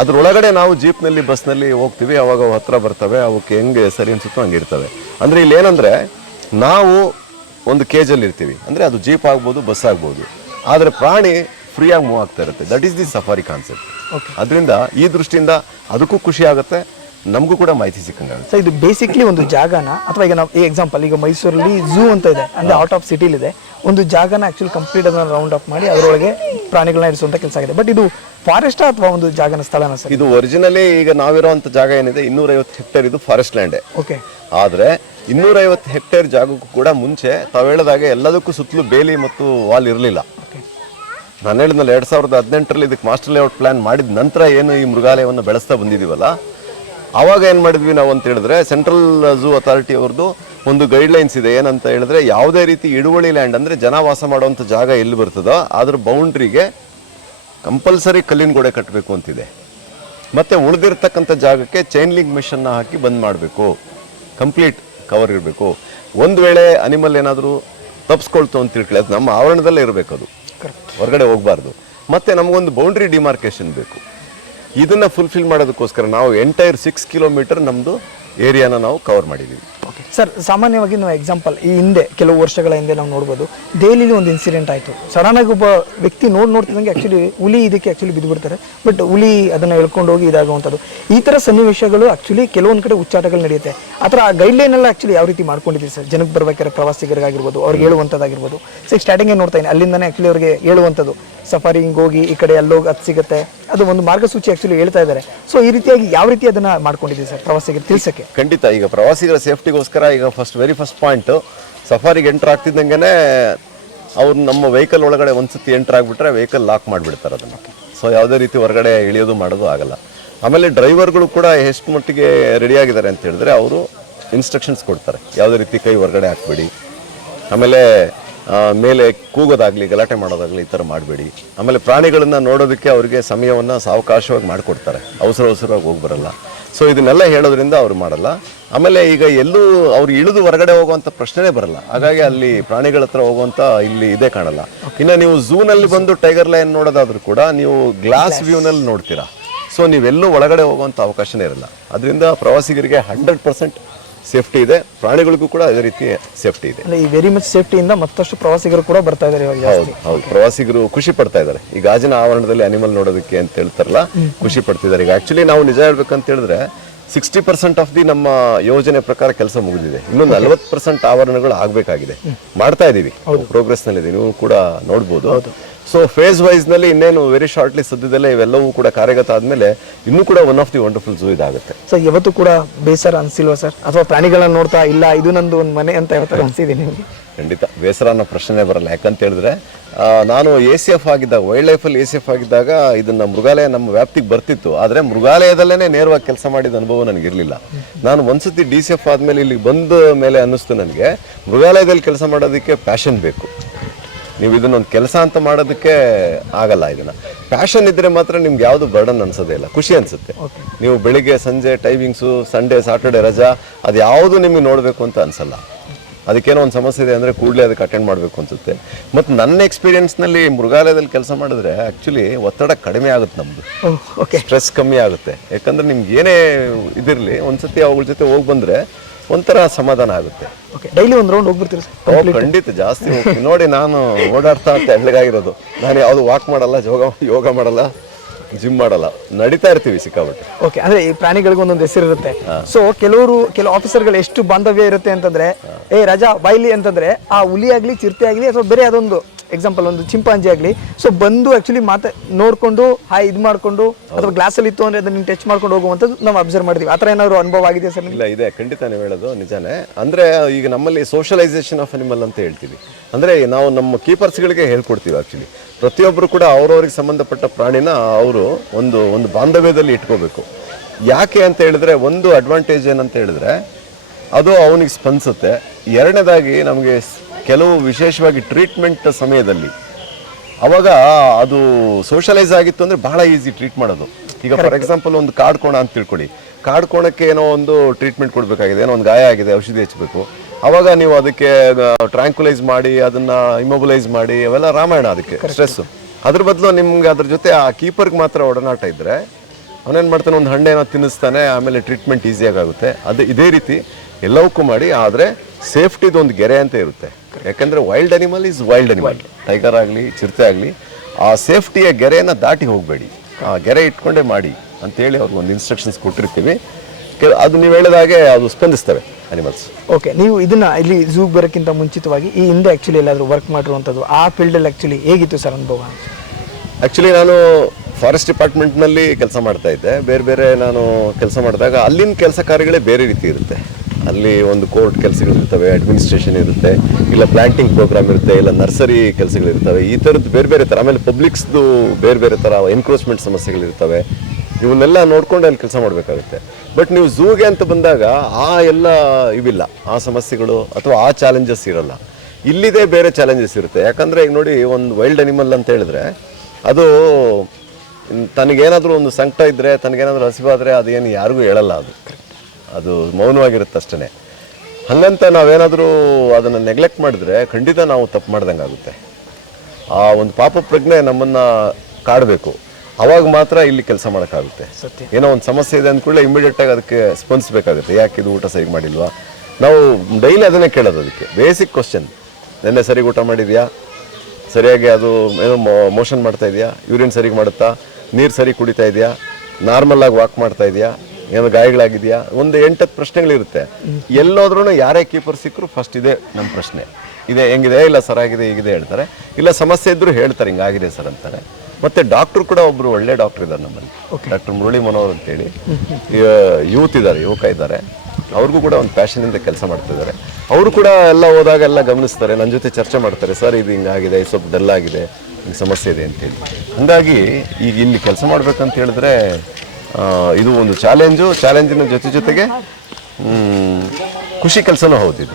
ಅದರೊಳಗಡೆ ನಾವು ಜೀಪ್ನಲ್ಲಿ ಬಸ್ನಲ್ಲಿ ಹೋಗ್ತೀವಿ ಅವಾಗ ಅವು ಹತ್ರ ಬರ್ತವೆ ಅವಕ್ಕೆ ಹೆಂಗೆ ಸರಿ ಅನಿಸುತ್ತೋ ಹಂಗೆ ಇರ್ತವೆ. ಅಂದರೆ ಇಲ್ಲಿ ಏನಂದರೆ ನಾವು ಒಂದು ಕೇಜಲ್ಲಿ ಇರ್ತೀವಿ. ಅಂದರೆ ಅದು ಜೀಪ್ ಆಗ್ಬೋದು ಬಸ್ ಆಗ್ಬೋದು. ಆದರೆ ಪ್ರಾಣಿ ಫ್ರೀಯಾಗಿ ಮೂವ್ ಆಗ್ತಾ ಇರುತ್ತೆ. That is the safari concept ಅದರಿಂದ ಈ ದೃಷ್ಟಿಯಿಂದ ಅದಕ್ಕೂ ಖುಷಿ ಆಗುತ್ತೆ. ನಮಗೂ ಕೂಡ ಮಾಹಿತಿ ಸಿಕ್ಕಂಗಾಗುತ್ತೆ ಸೊ ಇದು ಬೇಸಿಕ್ಲಿ ಒಂದು ಜಾಗನ ಅಥವಾ ಈಗ ನಾವು ಈ ಎಕ್ಸಾಂಪಲ್ ಈಗ ಮೈಸೂರಲ್ಲಿ ಝೂ ಅಂತ ಇದೆ ಅಂದರೆ ಔಟ್ ಆಫ್ ಸಿಟಿಲಿ ಇದೆ ಒಂದು ಜಾಗನ ಆ್ಯಕ್ಚುಲಿ ಕಂಪ್ಲೀಟ್ ಅದನ್ನು ರೌಂಡ್ ಅಪ್ ಮಾಡಿ ಅದರೊಳಗೆ ಪ್ರಾಣಿಗಳನ್ನ ಇರಿಸುವಂಥ ಕೆಲಸ ಆಗಿದೆ. ಬಟ್ ಇದು ಫಾರೆಸ್ಟ್ ಅಥವಾ ಒಂದು ಜಾಗನ ಸ್ಥಳನ ಸರ್? ಇದು ಒರಿಜಿನಲಿ ಈಗ ನಾವಿರೋವಂಥ ಜಾಗ ಏನಿದೆ ಇನ್ನೂರೈವತ್ತು ಹೆಕ್ಟೇರ್ ಇದು ಫಾರೆಸ್ಟ್ ಲ್ಯಾಂಡೇ ಓಕೆ ಆದರೆ ಇನ್ನೂರೈವತ್ತು ಹೆಕ್ಟೇರ್ ಜಾಗಕ್ಕೂ ಕೂಡ ಮುಂಚೆ ತಾವು ಹೇಳಿದಾಗೆ ಎಲ್ಲದಕ್ಕೂ ಸುತ್ತಲೂ ಬೇಲಿ ಮತ್ತು ವಾಲ್ ಇರಲಿಲ್ಲ. ನಾನು ಹೇಳಿದ್ನಲ್ಲ ಎರಡು ಸಾವಿರದ ಹದಿನೆಂಟರಲ್ಲಿ ಇದಕ್ಕೆ ಮಾಸ್ಟರ್ ಲೇಔಟ್ ಪ್ಲಾನ್ ಮಾಡಿದ ನಂತರ ಏನು ಈ ಮೃಗಾಲಯವನ್ನು ಬೆಳೆಸ್ತಾ ಬಂದಿದ್ದೀವಲ್ಲ ಆವಾಗ ಏನು ಮಾಡಿದ್ವಿ ನಾವು ಅಂತ ಹೇಳಿದ್ರೆ ಸೆಂಟ್ರಲ್ ಝೂ ಅಥಾರಿಟಿ ಅವ್ರದ್ದು ಒಂದು ಗೈಡ್ಲೈನ್ಸ್ ಇದೆ. ಏನಂತ ಹೇಳಿದ್ರೆ ಯಾವುದೇ ರೀತಿ ಇಡುವಳಿ ಲ್ಯಾಂಡ್ ಅಂದರೆ ಜನ ವಾಸ ಮಾಡುವಂಥ ಜಾಗ ಎಲ್ಲಿ ಬರ್ತದೋ ಅದ್ರ ಬೌಂಡ್ರಿಗೆ ಕಂಪಲ್ಸರಿ ಕಲ್ಲಿನ ಗೋಡೆ ಕಟ್ಟಬೇಕು ಅಂತಿದೆ. ಮತ್ತೆ ಉಳಿದಿರ್ತಕ್ಕಂಥ ಜಾಗಕ್ಕೆ ಚೈನ್ ಲಿಂಕ್ ಮಿಷನ್ನ ಹಾಕಿ ಬಂದ್ ಮಾಡಬೇಕು. ಕಂಪ್ಲೀಟ್ ಕವರ್ ಇರಬೇಕು ಒಂದು ವೇಳೆ ಅನಿಮಲ್ ಏನಾದರೂ ತಪ್ಸ್ಕೊಳ್ತು ಅಂತ ತಿಳ್ಕೊಳ್ಳಿ ಅದು ನಮ್ಮ ಆವರಣದಲ್ಲೇ ಇರಬೇಕು ಅದು ಹೊರಗಡೆ ಹೋಗಬಾರ್ದು. ಮತ್ತೆ ನಮಗೊಂದು ಬೌಂಡ್ರಿ ಡಿಮಾರ್ಕೇಶನ್ ಬೇಕು. ಇದನ್ನ ಫುಲ್ಫಿಲ್ ಮಾಡೋದಕ್ಕೋಸ್ಕರ ನಾವು ಎಂಟೈರ್ ಸಿಕ್ಸ್ ಕಿಲೋಮೀಟರ್ ನಮ್ಮದು ಏರಿಯಾನ ನಾವು ಕವರ್ ಮಾಡಿದ್ದೀವಿ ಓಕೆ ಸರ್ ಸಾಮಾನ್ಯವಾಗಿ ನಾವು ಎಕ್ಸಾಂಪಲ್ ಈ ಹಿಂದೆ, ಕೆಲವು ವರ್ಷಗಳ ಹಿಂದೆ ನಾವು ನೋಡ್ಬೋದು, ದೆಹಲಿಲಿ ಒಂದು ಇನ್ಸಿಡೆಂಟ್ ಆಯಿತು. ಸಡನ್ ಆಗಿ ಒಬ್ಬ ವ್ಯಕ್ತಿ ನೋಡಿ ನೋಡ್ತಿದ್ದಂಗೆ ಆ್ಯಕ್ಚುಲಿ ಹುಲಿ ಇದಕ್ಕೆ ಆ್ಯಕ್ಚುಲಿ ಬಿದ್ದುಬಿಡ್ತಾರೆ. ಬಟ್ ಹುಲಿ ಅದನ್ನು ಎಳ್ಕೊಂಡು ಹೋಗಿ ಇದಾಗುವಂಥದ್ದು. ಈ ಥರ ಸನ್ನಿವೇಶಗಳು ಆ್ಯಕ್ಚುಲಿ ಕೆಲವೊಂದು ಕಡೆ ಉಚ್ಚಾಟಗಳು ನಡೆಯುತ್ತೆ. ಆ ಥರ ಆ ಗೈಡ್ಲೈನ್ ಎಲ್ಲ ಆ್ಯಕ್ಚುಲಿ ಯಾವ ರೀತಿ ಮಾಡ್ಕೊಂಡಿದ್ದೀವಿ ಸರ್ ಜನಕ್ಕೆ ಬರ್ಬೇಕಾದ್ರೆ ಪ್ರವಾಸಿಗರಿಗಾಗಿರ್ಬೋದು, ಅವ್ರಿಗೆ ಹೇಳುವಂಥದ್ದಾಗಿರ್ಬೋದು. ಸೊ ಸ್ಟಾರ್ಟಿಂಗ್ ನೋಡ್ತಾ ಇದ್ದೀನಿ. ಅಲ್ಲಿಂದನೇ ಆ್ಯಕ್ಚುಲಿ ಅವ್ರಿಗೆ ಹೇಳುವಂಥದ್ದು. ಸಫಾರಿ ಹಿಂಗೆ ಹೋಗಿ ಈ ಕಡೆ ಅಲ್ಲೋಗಿ ಅದು ಸಿಗುತ್ತೆ. ಅದು ಒಂದು ಮಾರ್ಗಸೂಚಿ ಆ್ಯಕ್ಚುಲಿ ಹೇಳ್ತಾ ಇದ್ದಾರೆ. ಸೊ ಈ ರೀತಿಯಾಗಿ ಯಾವ ರೀತಿ ಅದನ್ನು ಮಾಡ್ಕೊಂಡಿದ್ದೀವಿ ಸರ್ ಪ್ರವಾಸಿಗರಿಗೆ ತಿಳಿಸಕ್ಕೆ. ಖಂಡಿತ, ಈಗ ಪ್ರವಾಸಿಗರ ಸೇಫ್ಟಿಗೋಸ್ಕರ ಈಗ ಫಸ್ಟ್ ವೆರಿ ಫಸ್ಟ್ ಪಾಯಿಂಟ್ ಸಫಾರಿಗೆ ಎಂಟರ್ ಆಗ್ತಿದ್ದಂಗೆ ಅವ್ರು ನಮ್ಮ ವೆಹಿಕಲ್ ಒಳಗಡೆ ಒಂದ್ಸತಿ ಎಂಟರ್ ಆಗಿಬಿಟ್ರೆ ವೆಹಿಕಲ್ ಲಾಕ್ ಮಾಡಿಬಿಡ್ತಾರೆ ಅದನ್ನು. ಸೊ ಯಾವುದೇ ರೀತಿ ಹೊರಗಡೆ ಇಳಿಯೋದು ಮಾಡೋದು ಆಗಲ್ಲ. ಆಮೇಲೆ ಡ್ರೈವರ್ಗಳು ಕೂಡ ಎಷ್ಟು ಮಟ್ಟಿಗೆ ರೆಡಿ ಆಗಿದ್ದಾರೆ ಅಂತ ಹೇಳಿದ್ರೆ ಅವರು ಇನ್ಸ್ಟ್ರಕ್ಷನ್ಸ್ ಕೊಡ್ತಾರೆ. ಯಾವುದೇ ರೀತಿ ಕೈ ಹೊರಗಡೆ ಹಾಕ್ಬೇಡಿ. ಆಮೇಲೆ ಮೇಲೆ ಕೂಗೋದಾಗ್ಲಿ, ಗಲಾಟೆ ಮಾಡೋದಾಗಲಿ ಈ ಥರ ಮಾಡಬೇಡಿ. ಆಮೇಲೆ ಪ್ರಾಣಿಗಳನ್ನು ನೋಡೋದಕ್ಕೆ ಅವರಿಗೆ ಸಮಯವನ್ನು ಸಾವಕಾಶವಾಗಿ ಮಾಡಿಕೊಡ್ತಾರೆ. ಅವಸರ, ಅವಸರವಾಗಿ ಹೋಗಿ ಬರಲ್ಲ. ಸೊ ಇದನ್ನೆಲ್ಲ ಹೇಳೋದ್ರಿಂದ ಅವ್ರು ಮಾಡಲ್ಲ. ಆಮೇಲೆ ಈಗ ಎಲ್ಲೂ ಅವ್ರು ಇಳಿದು ಹೊರಗಡೆ ಹೋಗುವಂಥ ಪ್ರಶ್ನೆನೇ ಬರಲ್ಲ. ಹಾಗಾಗಿ ಅಲ್ಲಿ ಪ್ರಾಣಿಗಳ ಹತ್ರ ಹೋಗುವಂಥ ಇಲ್ಲಿ ಇದೇ ಕಾಣಲ್ಲ. ಇನ್ನು ನೀವು ಝೂನಲ್ಲಿ ಬಂದು ಟೈಗರ್ ಲೈನ್ ನೋಡೋದಾದ್ರೂ ಕೂಡ ನೀವು ಗ್ಲಾಸ್ ವ್ಯೂನಲ್ಲಿ ನೋಡ್ತೀರಾ. ಸೊ ನೀವೆಲ್ಲೂ ಒಳಗಡೆ ಹೋಗುವಂಥ ಅವಕಾಶನೇ ಇರಲ್ಲ. ಅದರಿಂದ ಪ್ರವಾಸಿಗರಿಗೆ ಹಂಡ್ರೆಡ್ ಪರ್ಸೆಂಟ್ ಸೇಫ್ಟಿ ಇದೆ. ಪ್ರಾಣಿಗಳಿಗೂ ಕೂಡ ಅದೇ ರೀತಿ ಸೇಫ್ಟಿ ಇದೆ. ಈ ವೆರಿ ಮಚ್ ಸೇಫ್ಟಿಯಿಂದ ಮತ್ತಷ್ಟು ಪ್ರವಾಸಿಗರು ಕೂಡ ಬರ್ತಾ ಇದ್ದಾರೆ ಇವಾಗ ಹೌದು ಹೌದು. ಪ್ರವಾಸಿಗರು ಖುಷಿ ಪಡ್ತಾ ಇದ್ದಾರೆ ಈ ಗಾಜಿನ ಆವರಣದಲ್ಲಿ ಅನಿಮಲ್ ನೋಡೋದಕ್ಕೆ ಅಂತ ಹೇಳ್ತಾರಲ್ಲ ಖುಷಿ ಪಡ್ತಿದ್ದಾರೆ ಈಗ ಆಕ್ಚುಲಿ ನಾವು ನಿಜ ಹೇಳ್ಬೇಕಂತ ಹೇಳಿದ್ರೆ ಸಿಕ್ಸ್ಟಿ ಪರ್ಸೆಂಟ್ ಆಫ್ ದಿ ನಮ್ಮ ಯೋಜನೆ ಪ್ರಕಾರ ಕೆಲಸ ಮುಗಿದಿದೆ. ಇನ್ನು ನಲವತ್ತು ಪರ್ಸೆಂಟ್ ಆವರಣಗಳು ಆಗಬೇಕಾಗಿದೆ. ಮಾಡ್ತಾ ಇದ್ದೀವಿ ಪ್ರೋಗ್ರೆಸ್ನಲ್ಲಿ ನೀವು ಕೂಡ ನೋಡ್ಬೋದು. ಸೊ ಫೇಸ್ ವೈಸ್ನಲ್ಲಿ ಇನ್ನೇನು ವೆರಿ ಶಾರ್ಟ್ಲಿ ಸದ್ಯದಲ್ಲೇ ಇವೆಲ್ಲವೂ ಕೂಡ ಕಾರ್ಯಗತ ಆದ್ಮೇಲೆ ಇನ್ನೂ ಕೂಡ one of the wonderful zoo ಇದಾಗುತ್ತೆ. ಸರ್ ಇವತ್ತು ಕೂಡ ಬೇಸರ ಅನ್ಸಿಲ್ವಾ ಸರ್ ಅಥವಾ ಪ್ರಾಣಿಗಳನ್ನ ನೋಡ್ತಾ ಇಲ್ಲ ಇದು ನಂದು ಒಂದು ಮನೆ ಅಂತ ಯಾವತ್ತಾರು ಅನ್ಸಿದೀನಿ ನಿಮಗೆ? ಖಂಡಿತ. ಬೇಸರ ಅನ್ನೋ ಪ್ರಶ್ನೆ ಬರಲ್ಲ. ಯಾಕಂತ ಹೇಳಿದ್ರೆ ನಾನು ಎ ಸಿ ಎಫ್ ಆಗಿದ್ದಾಗ ವೈಲ್ಡ್ ಲೈಫಲ್ಲಿ ಎ ಸಿ ಎಫ್ ಆಗಿದ್ದಾಗ ಇದನ್ನು ಮೃಗಾಲಯ ನಮ್ಮ ವ್ಯಾಪ್ತಿಗೆ ಬರ್ತಿತ್ತು. ಆದರೆ ಮೃಗಾಲಯದಲ್ಲೇ ನೇರವಾಗಿ ಕೆಲಸ ಮಾಡಿದ ಅನುಭವ ನನಗಿರಲಿಲ್ಲ ನಾನು ಒಂದ್ಸತಿ ಡಿ ಸಿ ಎಫ್ ಆದಮೇಲೆ ಇಲ್ಲಿಗೆ ಬಂದ ಮೇಲೆ ಅನ್ನಿಸ್ತು ನನಗೆ ಮೃಗಾಲಯದಲ್ಲಿ ಕೆಲಸ ಮಾಡೋದಕ್ಕೆ ಪ್ಯಾಷನ್ ಬೇಕು. ನೀವು ಇದನ್ನೊಂದು ಕೆಲಸ ಅಂತ ಮಾಡೋದಕ್ಕೆ ಆಗಲ್ಲ ಇದನ್ನ. ಪ್ಯಾಷನ್ ಇದ್ದರೆ ಮಾತ್ರ ನಿಮ್ಗೆ ಯಾವುದು ಬರ್ಡನ್ ಅನ್ಸೋದೇ ಇಲ್ಲ. ಖುಷಿ ಅನ್ಸುತ್ತೆ. ನೀವು ಬೆಳಿಗ್ಗೆ ಸಂಜೆ ಟೈಮಿಂಗ್ಸು ಸಂಡೇ ಸಾಟರ್ಡೆ ರಜಾ ಅದು ಯಾವುದು ನಿಮಗೆ ನೋಡಬೇಕು ಅಂತ ಅನ್ಸಲ್ಲ. ಅದಕ್ಕೇನೋ ಒಂದು ಸಮಸ್ಯೆ ಇದೆ ಅಂದರೆ ಕೂಡಲೇ ಅದಕ್ಕೆ ಅಟೆಂಡ್ ಮಾಡಬೇಕು ಅನ್ಸುತ್ತೆ. ಮತ್ತು ನನ್ನ ಎಕ್ಸ್ಪೀರಿಯನ್ಸ್ನಲ್ಲಿ ಮೃಗಾಲಯದಲ್ಲಿ ಕೆಲಸ ಮಾಡಿದ್ರೆ ಆ್ಯಕ್ಚುಲಿ ಒತ್ತಡ ಕಡಿಮೆ ಆಗುತ್ತೆ ನಮ್ಮದು ಓಕೆ ಸ್ಟ್ರೆಸ್ ಕಮ್ಮಿ ಆಗುತ್ತೆ. ಯಾಕಂದರೆ ನಿಮ್ಗೆ ಏನೇ ಇದಿರಲಿ ಒಂದು ಸತಿ ಅವುಗಳ ಜೊತೆ ಹೋಗಿ ಬಂದರೆ ಒಂಥರ ಸಮಾಧಾನ ಆಗುತ್ತೆ. ಓಕೆ ಡೈಲಿ ಒಂದು ರೌಂಡ್ ಹೋಗ್ಬಿಡ್ತೀರಿ ಸರ್ ಓ, ಖಂಡಿತ ಜಾಸ್ತಿ ಹೋಗ್ತೀನಿ. ನೋಡಿ ನಾನು ಓಡಾಡ್ತಾ ತೆಳ್ಳಗಾಗಿರೋದು ನಾನು ಯಾವುದು ವಾಕ್ ಮಾಡಲ್ಲ ಯೋಗ ಯೋಗ ಮಾಡಲ್ಲ ಜಿಮ್ ಮಾಡಲ್ಲ. ನಡೀತಾ ಇರ್ತೀವಿ ಸಿಕ್ಕಾಬಿಟ್ಟು ಓಕೆ ಅಂದ್ರೆ ಈ ಪ್ರಾಣಿಗಳಿಗೆ ಒಂದೊಂದು ಹೆಸರು ಇರುತ್ತೆ. ಸೊ ಕೆಲವರು ಕೆಲವು ಆಫೀಸರ್ಗಳು ಎಷ್ಟು ಬಾಂಧವ್ಯ ಇರುತ್ತೆ ಅಂತಂದ್ರೆ ಏ ರಜಾ ಬಾಯ್ಲಿ ಅಂತಂದ್ರೆ ಆ ಹುಲಿ ಆಗ್ಲಿ ಚಿರತೆ ಆಗ್ಲಿ ಅಥವಾ ಬೇರೆ ಅದೊಂದು ಎಕ್ಸಾಂಪಲ್ ಒಂದು ಚಿಂಪಾಂಜಿ ಆಗಲಿ. ಸೊ ಬಂದು ಆ್ಯಕ್ಚುಲಿ ಮಾತಾ ನೋಡಿಕೊಂಡು ಹಾಯ್ ಇದು ಮಾಡಿಕೊಂಡು ಅಥವಾ ಗ್ಲಾಸಲ್ಲಿ ಇತ್ತು ಅಂದರೆ ಅದನ್ನು ಟಚ್ ಮಾಡ್ಕೊಂಡು ಹೋಗುವಂಥದ್ದು ನಾವು ಅಬ್ಸರ್ವ್ ಮಾಡಿದ್ವಿ. ಆ ಥರ ಏನಾದರೂ ಅನುಭವ ಆಗಿದೆ ಸರ್ ಇಲ್ಲ ಇದೆ. ಖಂಡಿತ ನೀವು ಹೇಳೋದು ನಿಜಾನೇ. ಅಂದರೆ ಈಗ ನಮ್ಮಲ್ಲಿ ಸೋಷಲೈಸೇಷನ್ ಆಫ್ ಅನಿಮಲ್ ಅಂತ ಹೇಳ್ತೀವಿ. ಅಂದರೆ ನಾವು ನಮ್ಮ ಕೀಪರ್ಸ್ಗಳಿಗೆ ಹೇಳ್ಕೊಡ್ತೀವಿ ಆ್ಯಕ್ಚುಲಿ ಪ್ರತಿಯೊಬ್ಬರು ಕೂಡ ಅವ್ರವ್ರಿಗೆ ಸಂಬಂಧಪಟ್ಟ ಪ್ರಾಣಿನ ಅವರು ಒಂದು ಒಂದು ಬಾಂಧವ್ಯದಲ್ಲಿ ಇಟ್ಕೋಬೇಕು. ಯಾಕೆ ಅಂತ ಹೇಳಿದ್ರೆ ಒಂದು ಅಡ್ವಾಂಟೇಜ್ ಏನಂತ ಹೇಳಿದ್ರೆ ಅದು ಅವನಿಗೆ ಸ್ಪಂದಿಸುತ್ತೆ. ಎರಡನೇದಾಗಿ ನಮಗೆ ಕೆಲವು ವಿಶೇಷವಾಗಿ ಟ್ರೀಟ್ಮೆಂಟ್ ಸಮಯದಲ್ಲಿ. ಅವಾಗ ಅದು ಸೋಷಲೈಸ್ ಆಗಿತ್ತು ಅಂದ್ರೆ ಬಹಳ ಈಸಿ ಟ್ರೀಟ್ ಮಾಡೋದು. ಈಗ ಫಾರ್ ಎಕ್ಸಾಂಪಲ್ ಒಂದು ಕಾಡ್ಕೋಣ ಅಂತ ತಿಳ್ಕೊಳ್ಳಿ. ಕಾಡ್ಕೋಣಕ್ಕೆ ಏನೋ ಒಂದು ಟ್ರೀಟ್ಮೆಂಟ್ ಕೊಡಬೇಕಾಗಿದೆ ಏನೋ ಒಂದು ಗಾಯ ಆಗಿದೆ ಔಷಧಿ ಹಚ್ಚಬೇಕು ಅವಾಗ ನೀವು ಅದಕ್ಕೆ ಟ್ರ್ಯಾಂಕ್ಯುಲೈಸ್ ಮಾಡಿ ಅದನ್ನ ಇಮೊಬಲೈಸ್ ಮಾಡಿ ಅವೆಲ್ಲ ರಾಮಾಯಣ ಅದಕ್ಕೆ ಸ್ಟ್ರೆಸ್ ಅದ್ರ ಬದಲು ನಿಮ್ಗೆ ಅದ್ರ ಜೊತೆ ಆ ಕೀಪರ್ಗೆ ಮಾತ್ರ ಒಡನಾಟ ಇದ್ದರೆ ಅವನೇನು ಮಾಡ್ತಾನೆ ಒಂದು ಹಣ್ಣೇನೋ ತಿನ್ನಿಸ್ತಾನೆ ಆಮೇಲೆ ಟ್ರೀಟ್ಮೆಂಟ್ ಈಸಿಯಾಗಿ ಆಗುತ್ತೆ. ಅದು ಇದೇ ರೀತಿ ಎಲ್ಲವಕ್ಕೂ ಮಾಡಿ ಆದರೆ ಸೇಫ್ಟಿದು ಒಂದು ಗೆರೆ ಅಂತ ಇರುತ್ತೆ. ಯಾಕಂದ್ರೆ wild animal is wild animal tiger ಆಗಲಿ ಚಿರತೆ ಆಗಲಿ ಆ ಸೇಫ್ಟಿಯ ಗೆರೆಯನ್ನು ದಾಟಿ ಹೋಗಬೇಡಿ. ಆ ಗೆರೆ ಇಟ್ಕೊಂಡೇ ಮಾಡಿ ಅಂತೇಳಿ ಅವ್ರಿಗೆ ಒಂದು ಇನ್ಸ್ಟ್ರಕ್ಷನ್ಸ್ ಕೊಟ್ಟಿರ್ತೀವಿ. ಅದು ನೀವು ಹೇಳಿದಾಗೆ ಅದು ಸ್ಪಂದಿಸ್ತವೆ ಅನಿಮಲ್ಸ್ ಓಕೆ ನೀವು ಇದನ್ನ ಇಲ್ಲಿ ಝೂಗ್ ಬರೋಕ್ಕಿಂತ ಮುಂಚಿತವಾಗಿ ಈ ಹಿಂದೆ ಆ್ಯಕ್ಚುಲಿ ಎಲ್ಲಾದರೂ ವರ್ಕ್ ಮಾಡಿರುವಂಥದ್ದು ಆ ಫೀಲ್ಡಲ್ಲಿ ಆ್ಯಕ್ಚುಲಿ ಹೇಗಿತ್ತು ಸರ್ ಅನುಭವ? ಆ್ಯಕ್ಚುಲಿ ನಾನು ಫಾರೆಸ್ಟ್ ಡಿಪಾರ್ಟ್ಮೆಂಟ್ನಲ್ಲಿ ಕೆಲಸ ಮಾಡ್ತಾ ಇದ್ದೆ. ಬೇರೆ ಬೇರೆ ನಾನು ಕೆಲಸ ಮಾಡಿದಾಗ ಅಲ್ಲಿನ ಕೆಲಸ ಕಾರ್ಯಗಳೇ ಬೇರೆ ರೀತಿ ಇರುತ್ತೆ. ಅಲ್ಲಿ ಒಂದು ಕೋರ್ಟ್ ಕೆಲಸಗಳಿರ್ತವೆ ಅಡ್ಮಿನಿಸ್ಟ್ರೇಷನ್ ಇರುತ್ತೆ, ಇಲ್ಲ ಪ್ಲಾಂಟಿಂಗ್ ಪ್ರೋಗ್ರಾಮ್ ಇರುತ್ತೆ, ಇಲ್ಲ ನರ್ಸರಿ ಕೆಲಸಗಳಿರ್ತವೆ ಈ ಥರದ್ದು ಬೇರೆ ಬೇರೆ ಥರ ಆಮೇಲೆ ಪಬ್ಲಿಕ್ಸ್ದು ಬೇರೆ ಬೇರೆ ಥರ ಎನ್ಕ್ರೋಚ್ಮೆಂಟ್ ಸಮಸ್ಯೆಗಳಿರ್ತವೆ ಇವನ್ನೆಲ್ಲ ನೋಡ್ಕೊಂಡು ಅಲ್ಲಿ ಕೆಲಸ ಮಾಡಬೇಕಾಗುತ್ತೆ. ಬಟ್ ನೀವು ಝೂಗೆ ಅಂತ ಬಂದಾಗ ಆ ಎಲ್ಲ ಇವಿಲ್ಲ. ಆ ಸಮಸ್ಯೆಗಳು ಅಥವಾ ಆ ಚಾಲೆಂಜಸ್ ಇರಲ್ಲ. ಇಲ್ಲಿದೆ ಬೇರೆ ಚಾಲೆಂಜಸ್ ಇರುತ್ತೆ. ಯಾಕಂದರೆ ಈಗ ನೋಡಿ, ಒಂದು ವೈಲ್ಡ್ ಅನಿಮಲ್ ಅಂತ ಹೇಳಿದ್ರೆ, ಅದು ತನಗೇನಾದರೂ ಒಂದು ಸಂಕಟ ಇದ್ದರೆ ತನಗೇನಾದರೂ ಹಸಿವಾದರೆ, ಅದೇನು ಯಾರಿಗೂ ಹೇಳಲ್ಲ ಅದು. ಅದು ಮೌನವಾಗಿರುತ್ತೆ ಅಷ್ಟೇ ಹಾಗಂತ ನಾವೇನಾದರೂ ಅದನ್ನು ನೆಗ್ಲೆಕ್ಟ್ ಮಾಡಿದ್ರೆ ಖಂಡಿತ ನಾವು ತಪ್ಪು ಮಾಡ್ದಂಗೆ ಆಗುತ್ತೆ ಆ ಒಂದು ಪಾಪ ಪ್ರಜ್ಞೆ ನಮ್ಮನ್ನು ಕಾಡಬೇಕು. ಅವಾಗ ಮಾತ್ರ ಇಲ್ಲಿ ಕೆಲಸ ಮಾಡೋಕ್ಕಾಗುತ್ತೆ. ಸತ್ಯ. ಏನೋ ಒಂದು ಸಮಸ್ಯೆ ಇದೆ ಅಂದ್ಕೂಡಲೇ ಇಮಿಡಿಯೇಟಾಗಿ ಅದಕ್ಕೆ ಸ್ಪಂದಿಸಬೇಕಾಗುತ್ತೆ ಯಾಕೆ ಇದು ಊಟ ಸರಿ ಮಾಡಿಲ್ವಾ? ನಾವು ಡೈಲಿ ಅದನ್ನೇ ಕೇಳೋದು ಅದಕ್ಕೆ. ಬೇಸಿಕ್ ಕ್ವಶನ್ ನಿನ್ನೆ ಸರಿಗೆ ಊಟ ಮಾಡಿದ್ಯಾ? ಸರಿಯಾಗಿ ಅದು ಏನೋ ಮೋಷನ್ ಮಾಡ್ತಾ ಇದೆಯಾ? ಯೂರಿನ್ ಸರಿಗೆ ಮಾಡುತ್ತಾ? ನೀರು ಸರಿ ಕುಡಿತಾ ಇದೆಯಾ? ನಾರ್ಮಲ್ ಆಗಿ ವಾಕ್ ಮಾಡ್ತಾ ಇದೆಯಾ? ಏನೋ ಗಾಯಗಳಾಗಿದೆಯಾ? ಒಂದು ಎಂಟತ್ತು ಪ್ರಶ್ನೆಗಳಿರುತ್ತೆ. ಎಲ್ಲೋದ್ರೂ ಯಾರೇ ಕೀಪರ್ ಸಿಕ್ಕರು ಫಸ್ಟ್ ಇದೆ ನಮ್ಮ ಪ್ರಶ್ನೆ. ಇದೆ ಹೆಂಗಿದೆ? ಇಲ್ಲ ಸರಾಗಿದೆ ಆಗಿದೆ ಹೀಗಿದೆ ಹೇಳ್ತಾರೆ. ಇಲ್ಲ ಸಮಸ್ಯೆ ಇದ್ದರೂ ಹೇಳ್ತಾರೆ ಹಿಂಗಾಗಿದೆ ಸರ್ ಅಂತಾರೆ. ಮತ್ತೆ ಡಾಕ್ಟ್ರು ಕೂಡ ಒಬ್ಬರು ಒಳ್ಳೆ ಡಾಕ್ಟರ್ ಇದ್ದಾರೆ ನಮ್ಮಲ್ಲಿ. ಡಾಕ್ಟರ್ ಮುರಳಿ ಮನೋಹರ್ ಅಂತೇಳಿ. ಯೂತ್ ಇದ್ದಾರೆ ಯುವಕ ಇದ್ದಾರೆ. ಅವ್ರಿಗೂ ಕೂಡ ಒಂದು ಪ್ಯಾಷನಿಂದ ಕೆಲಸ ಮಾಡ್ತಿದ್ದಾರೆ ಅವರು ಕೂಡ ಎಲ್ಲ ಹೋದಾಗ ಎಲ್ಲ ಗಮನಿಸ್ತಾರೆ ನನ್ನ ಜೊತೆ ಚರ್ಚೆ ಮಾಡ್ತಾರೆ. ಸರ್ ಇದು ಹಿಂಗಾಗಿದೆ ಸ್ವಲ್ಪ ಡಲ್ ಆಗಿದೆ ಹಿಂಗೆ ಸಮಸ್ಯೆ ಇದೆ ಅಂತೇಳಿ. ಹಾಗಾಗಿ ಈಗ ಇಲ್ಲಿ ಕೆಲಸ ಮಾಡ್ಬೇಕಂತ ಹೇಳಿದ್ರೆ ಇದು ಒಂದು ಚಾಲೆಂಜು ಚಾಲೆಂಜಿನ ಜೊತೆ ಜೊತೆಗೆ ಖುಷಿ ಕೆಲಸನೂ ಹೌದು ಇದು.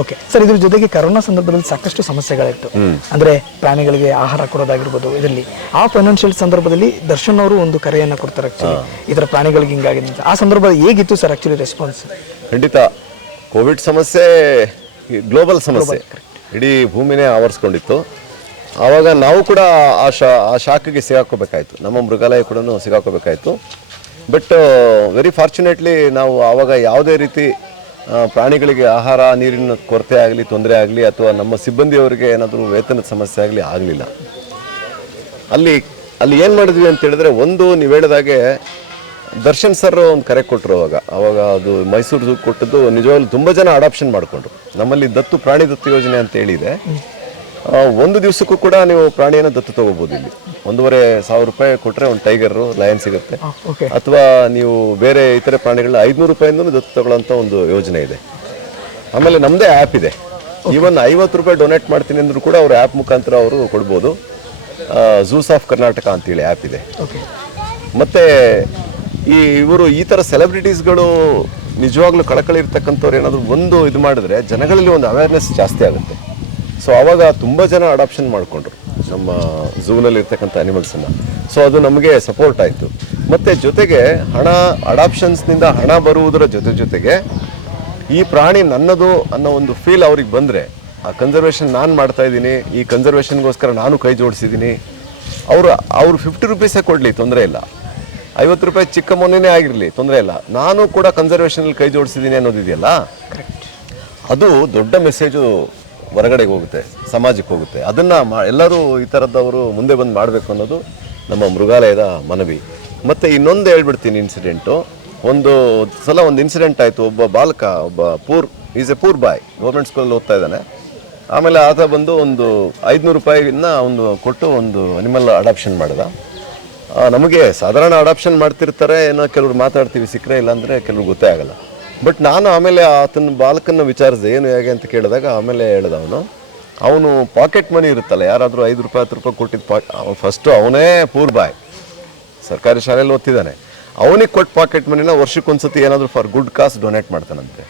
ಓಕೆ ಸರ್ ಇದ್ರ ಜೊತೆಗೆ ಕರೋನಾ ಸಂದರ್ಭದಲ್ಲಿ ಸಾಕಷ್ಟು ಸಮಸ್ಯೆಗಳಿತ್ತು. ಅಂದ್ರೆ ಪ್ರಾಣಿಗಳಿಗೆ ಆಹಾರ ಕೊಡೋದಾಗಿರ್ಬೋದು ಇದರಲ್ಲಿ. ಆ ಫೈನಾನ್ಷಿಯಲ್ ಸಂದರ್ಭದಲ್ಲಿ ದರ್ಶನ್ ಅವರು ಒಂದು ಕರೆಯನ್ನು ಕೊಡ್ತಾರೆ ಆಕ್ಚುಲಿ ಥರ ಪ್ರಾಣಿಗಳಿಗೆ ಹಿಂಗಾಗಿದೆ ಅಂತ. ಆ ಸಂದರ್ಭದಲ್ಲಿ ಹೇಗಿತ್ತು ಸರ್ ಆಕ್ಚುಲಿ ರೆಸ್ಪಾನ್ಸ್ ಖಂಡಿತ ಕೋವಿಡ್ ಸಮಸ್ಯೆ ಗ್ಲೋಬಲ್ ಸಮಸ್ಯೆ. ಇಡೀ ಭೂಮಿನೇ ಆವರಿಸ್ಕೊಂಡಿತ್ತು. ಆವಾಗ ನಾವು ಕೂಡ ಆ ಶಾ, ಆ ಶಾಖಗೆ ಸಿಗಾಕೋಬೇಕಾಯ್ತು. ನಮ್ಮ ಮೃಗಾಲಯ ಕೂಡ ಸಿಗಾಕೋಬೇಕಾಯ್ತು. ಬಟ್ ವೆರಿ ಫಾರ್ಚುನೇಟ್ಲಿ ನಾವು ಆವಾಗ ಯಾವುದೇ ರೀತಿ ಪ್ರಾಣಿಗಳಿಗೆ ಆಹಾರ, ನೀರಿನ ಕೊರತೆ ಆಗಲಿ, ತೊಂದರೆ ಆಗಲಿ, ಅಥವಾ ನಮ್ಮ ಸಿಬ್ಬಂದಿಯವರಿಗೆ ಏನಾದರೂ ವೇತನದ ಸಮಸ್ಯೆ ಆಗಲಿ ಆಗಲಿಲ್ಲ. ಅಲ್ಲಿ ಅಲ್ಲಿ ಏನು ಮಾಡಿದ್ವಿ ಅಂತ ಹೇಳಿದ್ರೆ ಒಂದು ನೀವು ಹೇಳಿದಾಗೆ ದರ್ಶನ್ ಸರ್ ಒಂದು ಕರೆ ಕೊಟ್ಟರು ಅವಾಗ. ಅವಾಗ ಅದು ಮೈಸೂರು ಕೊಟ್ಟದ್ದು ನಿಜವಾಗ್ಲೂ ತುಂಬ ಜನ ಅಡಾಪ್ಷನ್ ಮಾಡಿಕೊಂಡ್ರು. ನಮ್ಮಲ್ಲಿ ದತ್ತು, ಪ್ರಾಣಿ ದತ್ತು ಯೋಜನೆ ಅಂತ ಹೇಳಿದೆ. ಒಂದು ದಿವಸಕ್ಕೂ ಕೂಡ ನೀವು ಪ್ರಾಣಿಯನ್ನು ದತ್ತು ತಗೋಬಹುದು ಇಲ್ಲಿ. ಒಂದೂವರೆ ಸಾವಿರ ರೂಪಾಯಿ ಕೊಟ್ಟರೆ ಒಂದು ಟೈಗರ್ ಲಯನ್ ಸಿಗುತ್ತೆ. ಅಥವಾ ನೀವು ಬೇರೆ ಇತರೆ ಪ್ರಾಣಿಗಳನ್ನ ಐದುನೂರು ರೂಪಾಯಿಂದ ದತ್ತು ತಗೊಳ್ಳೋಂಥ ಒಂದು ಯೋಜನೆ ಇದೆ. ಆಮೇಲೆ ನಮ್ಮದೇ ಆ್ಯಪ್ ಇದೆ. ಈವನ್ ಐವತ್ತು ರೂಪಾಯಿ ಡೊನೇಟ್ ಮಾಡ್ತೀನಿ ಅಂದ್ರೂ ಕೂಡ ಅವ್ರ ಆ್ಯಪ್ ಮುಖಾಂತರ ಅವರು ಕೊಡ್ಬೋದು. ಝೂಸ್ ಆಫ್ ಕರ್ನಾಟಕ ಅಂತೇಳಿ ಆ್ಯಪ್ ಇದೆ. ಮತ್ತು ಈ ಇವರು ಈ ಥರ ಸೆಲೆಬ್ರಿಟೀಸ್ಗಳು ನಿಜವಾಗ್ಲೂ ಕಳಕಳಿ ಇರ್ತಕ್ಕಂಥವ್ರು ಏನಾದರೂ ಒಂದು ಇದು ಮಾಡಿದ್ರೆ ಜನಗಳಲ್ಲಿ ಒಂದು ಅವೇರ್ನೆಸ್ ಜಾಸ್ತಿ ಆಗುತ್ತೆ. ಸೊ ಆವಾಗ ತುಂಬ ಜನ ಅಡಾಪ್ಷನ್ ಮಾಡಿಕೊಂಡ್ರು ನಮ್ಮ ಝೂನಲ್ಲಿ ಇರ್ತಕ್ಕಂಥ ಅನಿಮಲ್ಸನ್ನು ಸೊ ಅದು ನಮಗೆ ಸಪೋರ್ಟ್ ಆಯಿತು. ಮತ್ತು ಜೊತೆಗೆ ಹಣ ಅಡಾಪ್ಷನ್ಸ್ನಿಂದ ಹಣ ಬರುವುದರ ಜೊತೆ ಜೊತೆಗೆ ಈ ಪ್ರಾಣಿ ನನ್ನದು ಅನ್ನೋ ಒಂದು ಫೀಲ್ ಅವ್ರಿಗೆ ಬಂದರೆ ಆ ಕನ್ಸರ್ವೇಷನ್ ನಾನು ಮಾಡ್ತಾ ಇದ್ದೀನಿ ಈ ಕನ್ಸರ್ವೇಷನ್ಗೋಸ್ಕರ ನಾನು ಕೈ ಜೋಡಿಸಿದ್ದೀನಿ. ಅವರು ಅವರು ಫಿಫ್ಟಿ ರುಪೀಸೇ ಕೊಡಲಿ ತೊಂದರೆ ಇಲ್ಲ. ಐವತ್ತು ರೂಪಾಯಿ ಚಿಕ್ಕ ಮೊನ್ನೆನೇ ಆಗಿರಲಿ ತೊಂದರೆ ಇಲ್ಲ. ನಾನು ಕೂಡ ಕನ್ಸರ್ವೇಷನಲ್ಲಿ ಕೈ ಜೋಡಿಸಿದ್ದೀನಿ ಅನ್ನೋದಿದೆಯಲ್ಲ? ಅದು ದೊಡ್ಡ ಮೆಸೇಜು ಹೊರಗಡೆಗೆ ಹೋಗುತ್ತೆ, ಸಮಾಜಕ್ಕೆ ಹೋಗುತ್ತೆ. ಅದನ್ನು ಮಾ, ಎಲ್ಲರೂ ಈ ಥರದವರು ಮುಂದೆ ಬಂದು ಮಾಡಬೇಕು ಅನ್ನೋದು ನಮ್ಮ ಮೃಗಾಲಯದ ಮನವಿ. ಮತ್ತು ಇನ್ನೊಂದು ಹೇಳ್ಬಿಡ್ತೀನಿ ಇನ್ಸಿಡೆಂಟು ಒಂದು ಸಲ ಒಂದು ಇನ್ಸಿಡೆಂಟ್ ಆಯಿತು. ಒಬ್ಬ ಬಾಲಕ, ಒಬ್ಬ poor is a poor boy government ಸ್ಕೂಲಲ್ಲಿ ಓದ್ತಾ ಇದ್ದಾನೆ. ಆಮೇಲೆ ಆತ ಬಂದು ಒಂದು ಐದುನೂರು ರೂಪಾಯಿನ ಒಂದು ಕೊಟ್ಟು ಒಂದು ಅನಿಮಲ್ ಅಡಾಪ್ಷನ್ ಮಾಡಿದ. ನಮಗೆ ಸಾಧಾರಣ ಅಡಾಪ್ಷನ್ ಮಾಡ್ತಿರ್ತಾರೆ ಏನೋ ಕೆಲವ್ರು ಮಾತಾಡ್ತೀವಿ, ಸಿಕ್ಕರೆ ಇಲ್ಲಾಂದರೆ ಕೆಲವ್ರು ಗೊತ್ತೇ ಆಗಲ್ಲ. ಬಟ್ ನಾನು ಆಮೇಲೆ ಆತನ ಬಾಲಕನ ವಿಚಾರಿಸಿದೆ. ಏನು ಹೇಗೆ ಅಂತ ಕೇಳಿದಾಗ ಆಮೇಲೆ ಹೇಳ್ದ ಅವನು. ಅವನು ಪಾಕೆಟ್ ಮನಿ ಇರುತ್ತಲ್ಲ ಯಾರಾದರೂ ಐದು ರೂಪಾಯಿ ಹತ್ತು ರೂಪಾಯಿ ಕೊಟ್ಟಿದ್ದು ಪಾ ಅವನು ಫಸ್ಟು ಅವನೇ ಪೂರ್ ಬಾಯ್ ಸರ್ಕಾರಿ ಶಾಲೆಯಲ್ಲಿ ಓದ್ತಿದ್ದಾನೆ. ಅವನಿಗೆ ಕೊಟ್ಟು ಪಾಕೆಟ್ ಮನಿನ ವರ್ಷಕ್ಕೊಂದ್ಸತಿ ಏನಾದರೂ ಫಾರ್ ಗುಡ್ ಕಾಸ್ ಡೊನೇಟ್ ಮಾಡ್ತಾನಂತೆ.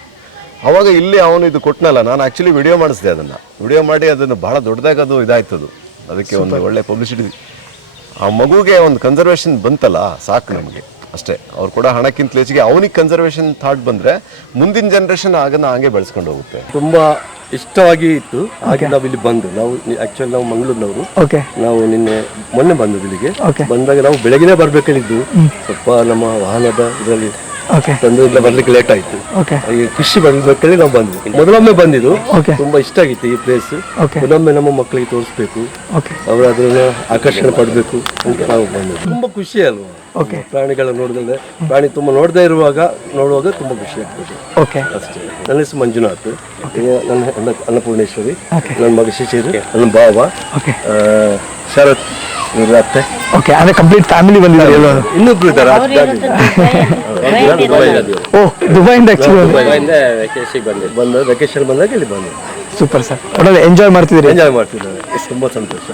ಅವಾಗ ಇಲ್ಲಿ ಅವನು ಇದು ಕೊಟ್ಟನಲ್ಲ ನಾನು ಆ್ಯಕ್ಚುಲಿ ವಿಡಿಯೋ ಮಾಡಿಸಿದೆ ಅದನ್ನು. ವಿಡಿಯೋ ಮಾಡಿ ಅದನ್ನು ಭಾಳ ದೊಡ್ಡದಾಗಿ ಅದು ಇದಾಯ್ತದು. ಅದಕ್ಕೆ ಒಂದು ಒಳ್ಳೆ ಪಬ್ಲಿಸಿಟಿ ಆ ಮಗುಗೆ ಒಂದು ಕನ್ಸರ್ವೇಷನ್ ಬಂತಲ್ಲ ಸಾಕು ನಮಗೆ. ಅಷ್ಟೇ. ಅವ್ರು ಕೂಡ ಹಣಕ್ಕಿಂತ ಹೆಚ್ಚಿಗೆ ಅವನಿಗೆ ಕನ್ಸರ್ವೇಷನ್ ಥಾಟ್ ಬಂದರೆ ಮುಂದಿನ ಜನ್ರೇಷನ್ ಆಗನ್ನ ಹಾಗೆ ಬೆಳೆಸ್ಕೊಂಡು ಹೋಗುತ್ತೆ. ತುಂಬಾ ಇಷ್ಟವಾಗಿ ಇತ್ತು. ಹಾಗೆ ನಾವು ಇಲ್ಲಿ ಬಂದು ನಾವು ಆಕ್ಚುಲಿ ನಾವು ಮಂಗಳೂರಿನವರು. ಓಕೆ ನಾವು ನಿನ್ನೆ ಮೊನ್ನೆ ಬಂದದ್ದು ಇಲ್ಲಿಗೆ. ಬಂದಾಗ ನಾವು ಬೆಳಗಿನೇ ಬರ್ಬೇಕಲ್ಲಿದ್ದು ಸ್ವಲ್ಪ ನಮ್ಮ ವಾಹನದ ಇದರಲ್ಲಿ ಓಕೆ ಇಲ್ಲ ಬರ್ಲಿಕ್ಕೆ ಲೇಟ್ ಆಯ್ತು. ಓಕೆ ಈ ಖುಷಿ ಬಂದ್ಬೇಕಲ್ಲಿ ನಾವು ಬಂದ್ವಿ. ಮೊದಲೊಮ್ಮೆ ಬಂದಿದ್ದು ಓಕೆ ತುಂಬಾ ಇಷ್ಟ ಆಗಿತ್ತು ಈ ಪ್ಲೇಸ್ ಮೊದಲೊಮ್ಮೆ ಇನ್ನೊಮ್ಮೆ ನಮ್ಮ ಮಕ್ಕಳಿಗೆ ತೋರಿಸ್ಬೇಕು. ಓಕೆ ಅವರು ಅದನ್ನ ಆಕರ್ಷಣೆ ಪಡಬೇಕು ಅಂತ ನಾವು ಬಂದದ್ದು. ತುಂಬಾ ಖುಷಿ ಅಲ್ವಾ? ಓಕೆ ಪ್ರಾಣಿಗಳ ನೋಡಿದ್ರೆ ಪ್ರಾಣಿ ತುಂಬಾ ನೋಡದೇ ಇರುವಾಗ ನೋಡುವಾಗ ತುಂಬಾ ಖುಷಿ ಆಗ್ತದೆ. ಓಕೆ ಅಷ್ಟೇ. ನನ್ನ ಹೆಸರು ಮಂಜುನಾಥ್. ನನ್ನ ಅನ್ನ ಅನ್ನಪೂರ್ಣೇಶ್ವರಿ. ನನ್ನ ಮಗ ಶಿಶಿರ್ ನನ್ನ ಭಾವ. ಓಕೆ ಶರತ್ ಇವ್ರ ಅತ್ತೆ ಓಕೆ ಅಂದ್ರೆ ಕಂಪ್ಲೀಟ್ ಫ್ಯಾಮಿಲಿ ಬಂದಿದ್ದಾರೆ ಎಲ್ಲರೂ. ಇನ್ನೊಬ್ರು ಇದ್ದಾರೆ ಓ ದುಬೈಯಿಂದ ಆಕ್ಚುಲಿ ಬಂದು ವೆಕೇಶನ್ ಬಂದಾಗ ಇಲ್ಲಿ ಬಂದು. ಸೂಪರ್ ಸರ್ ಒಳ್ಳೆ ಎಂಜಾಯ್ ಮಾಡ್ತಿದ್ದೀರಿ. ಎಂಜಾಯ್ ಮಾಡ್ತಿದ್ದಾರೆ. ತುಂಬಾ ಸಂತೋಷ.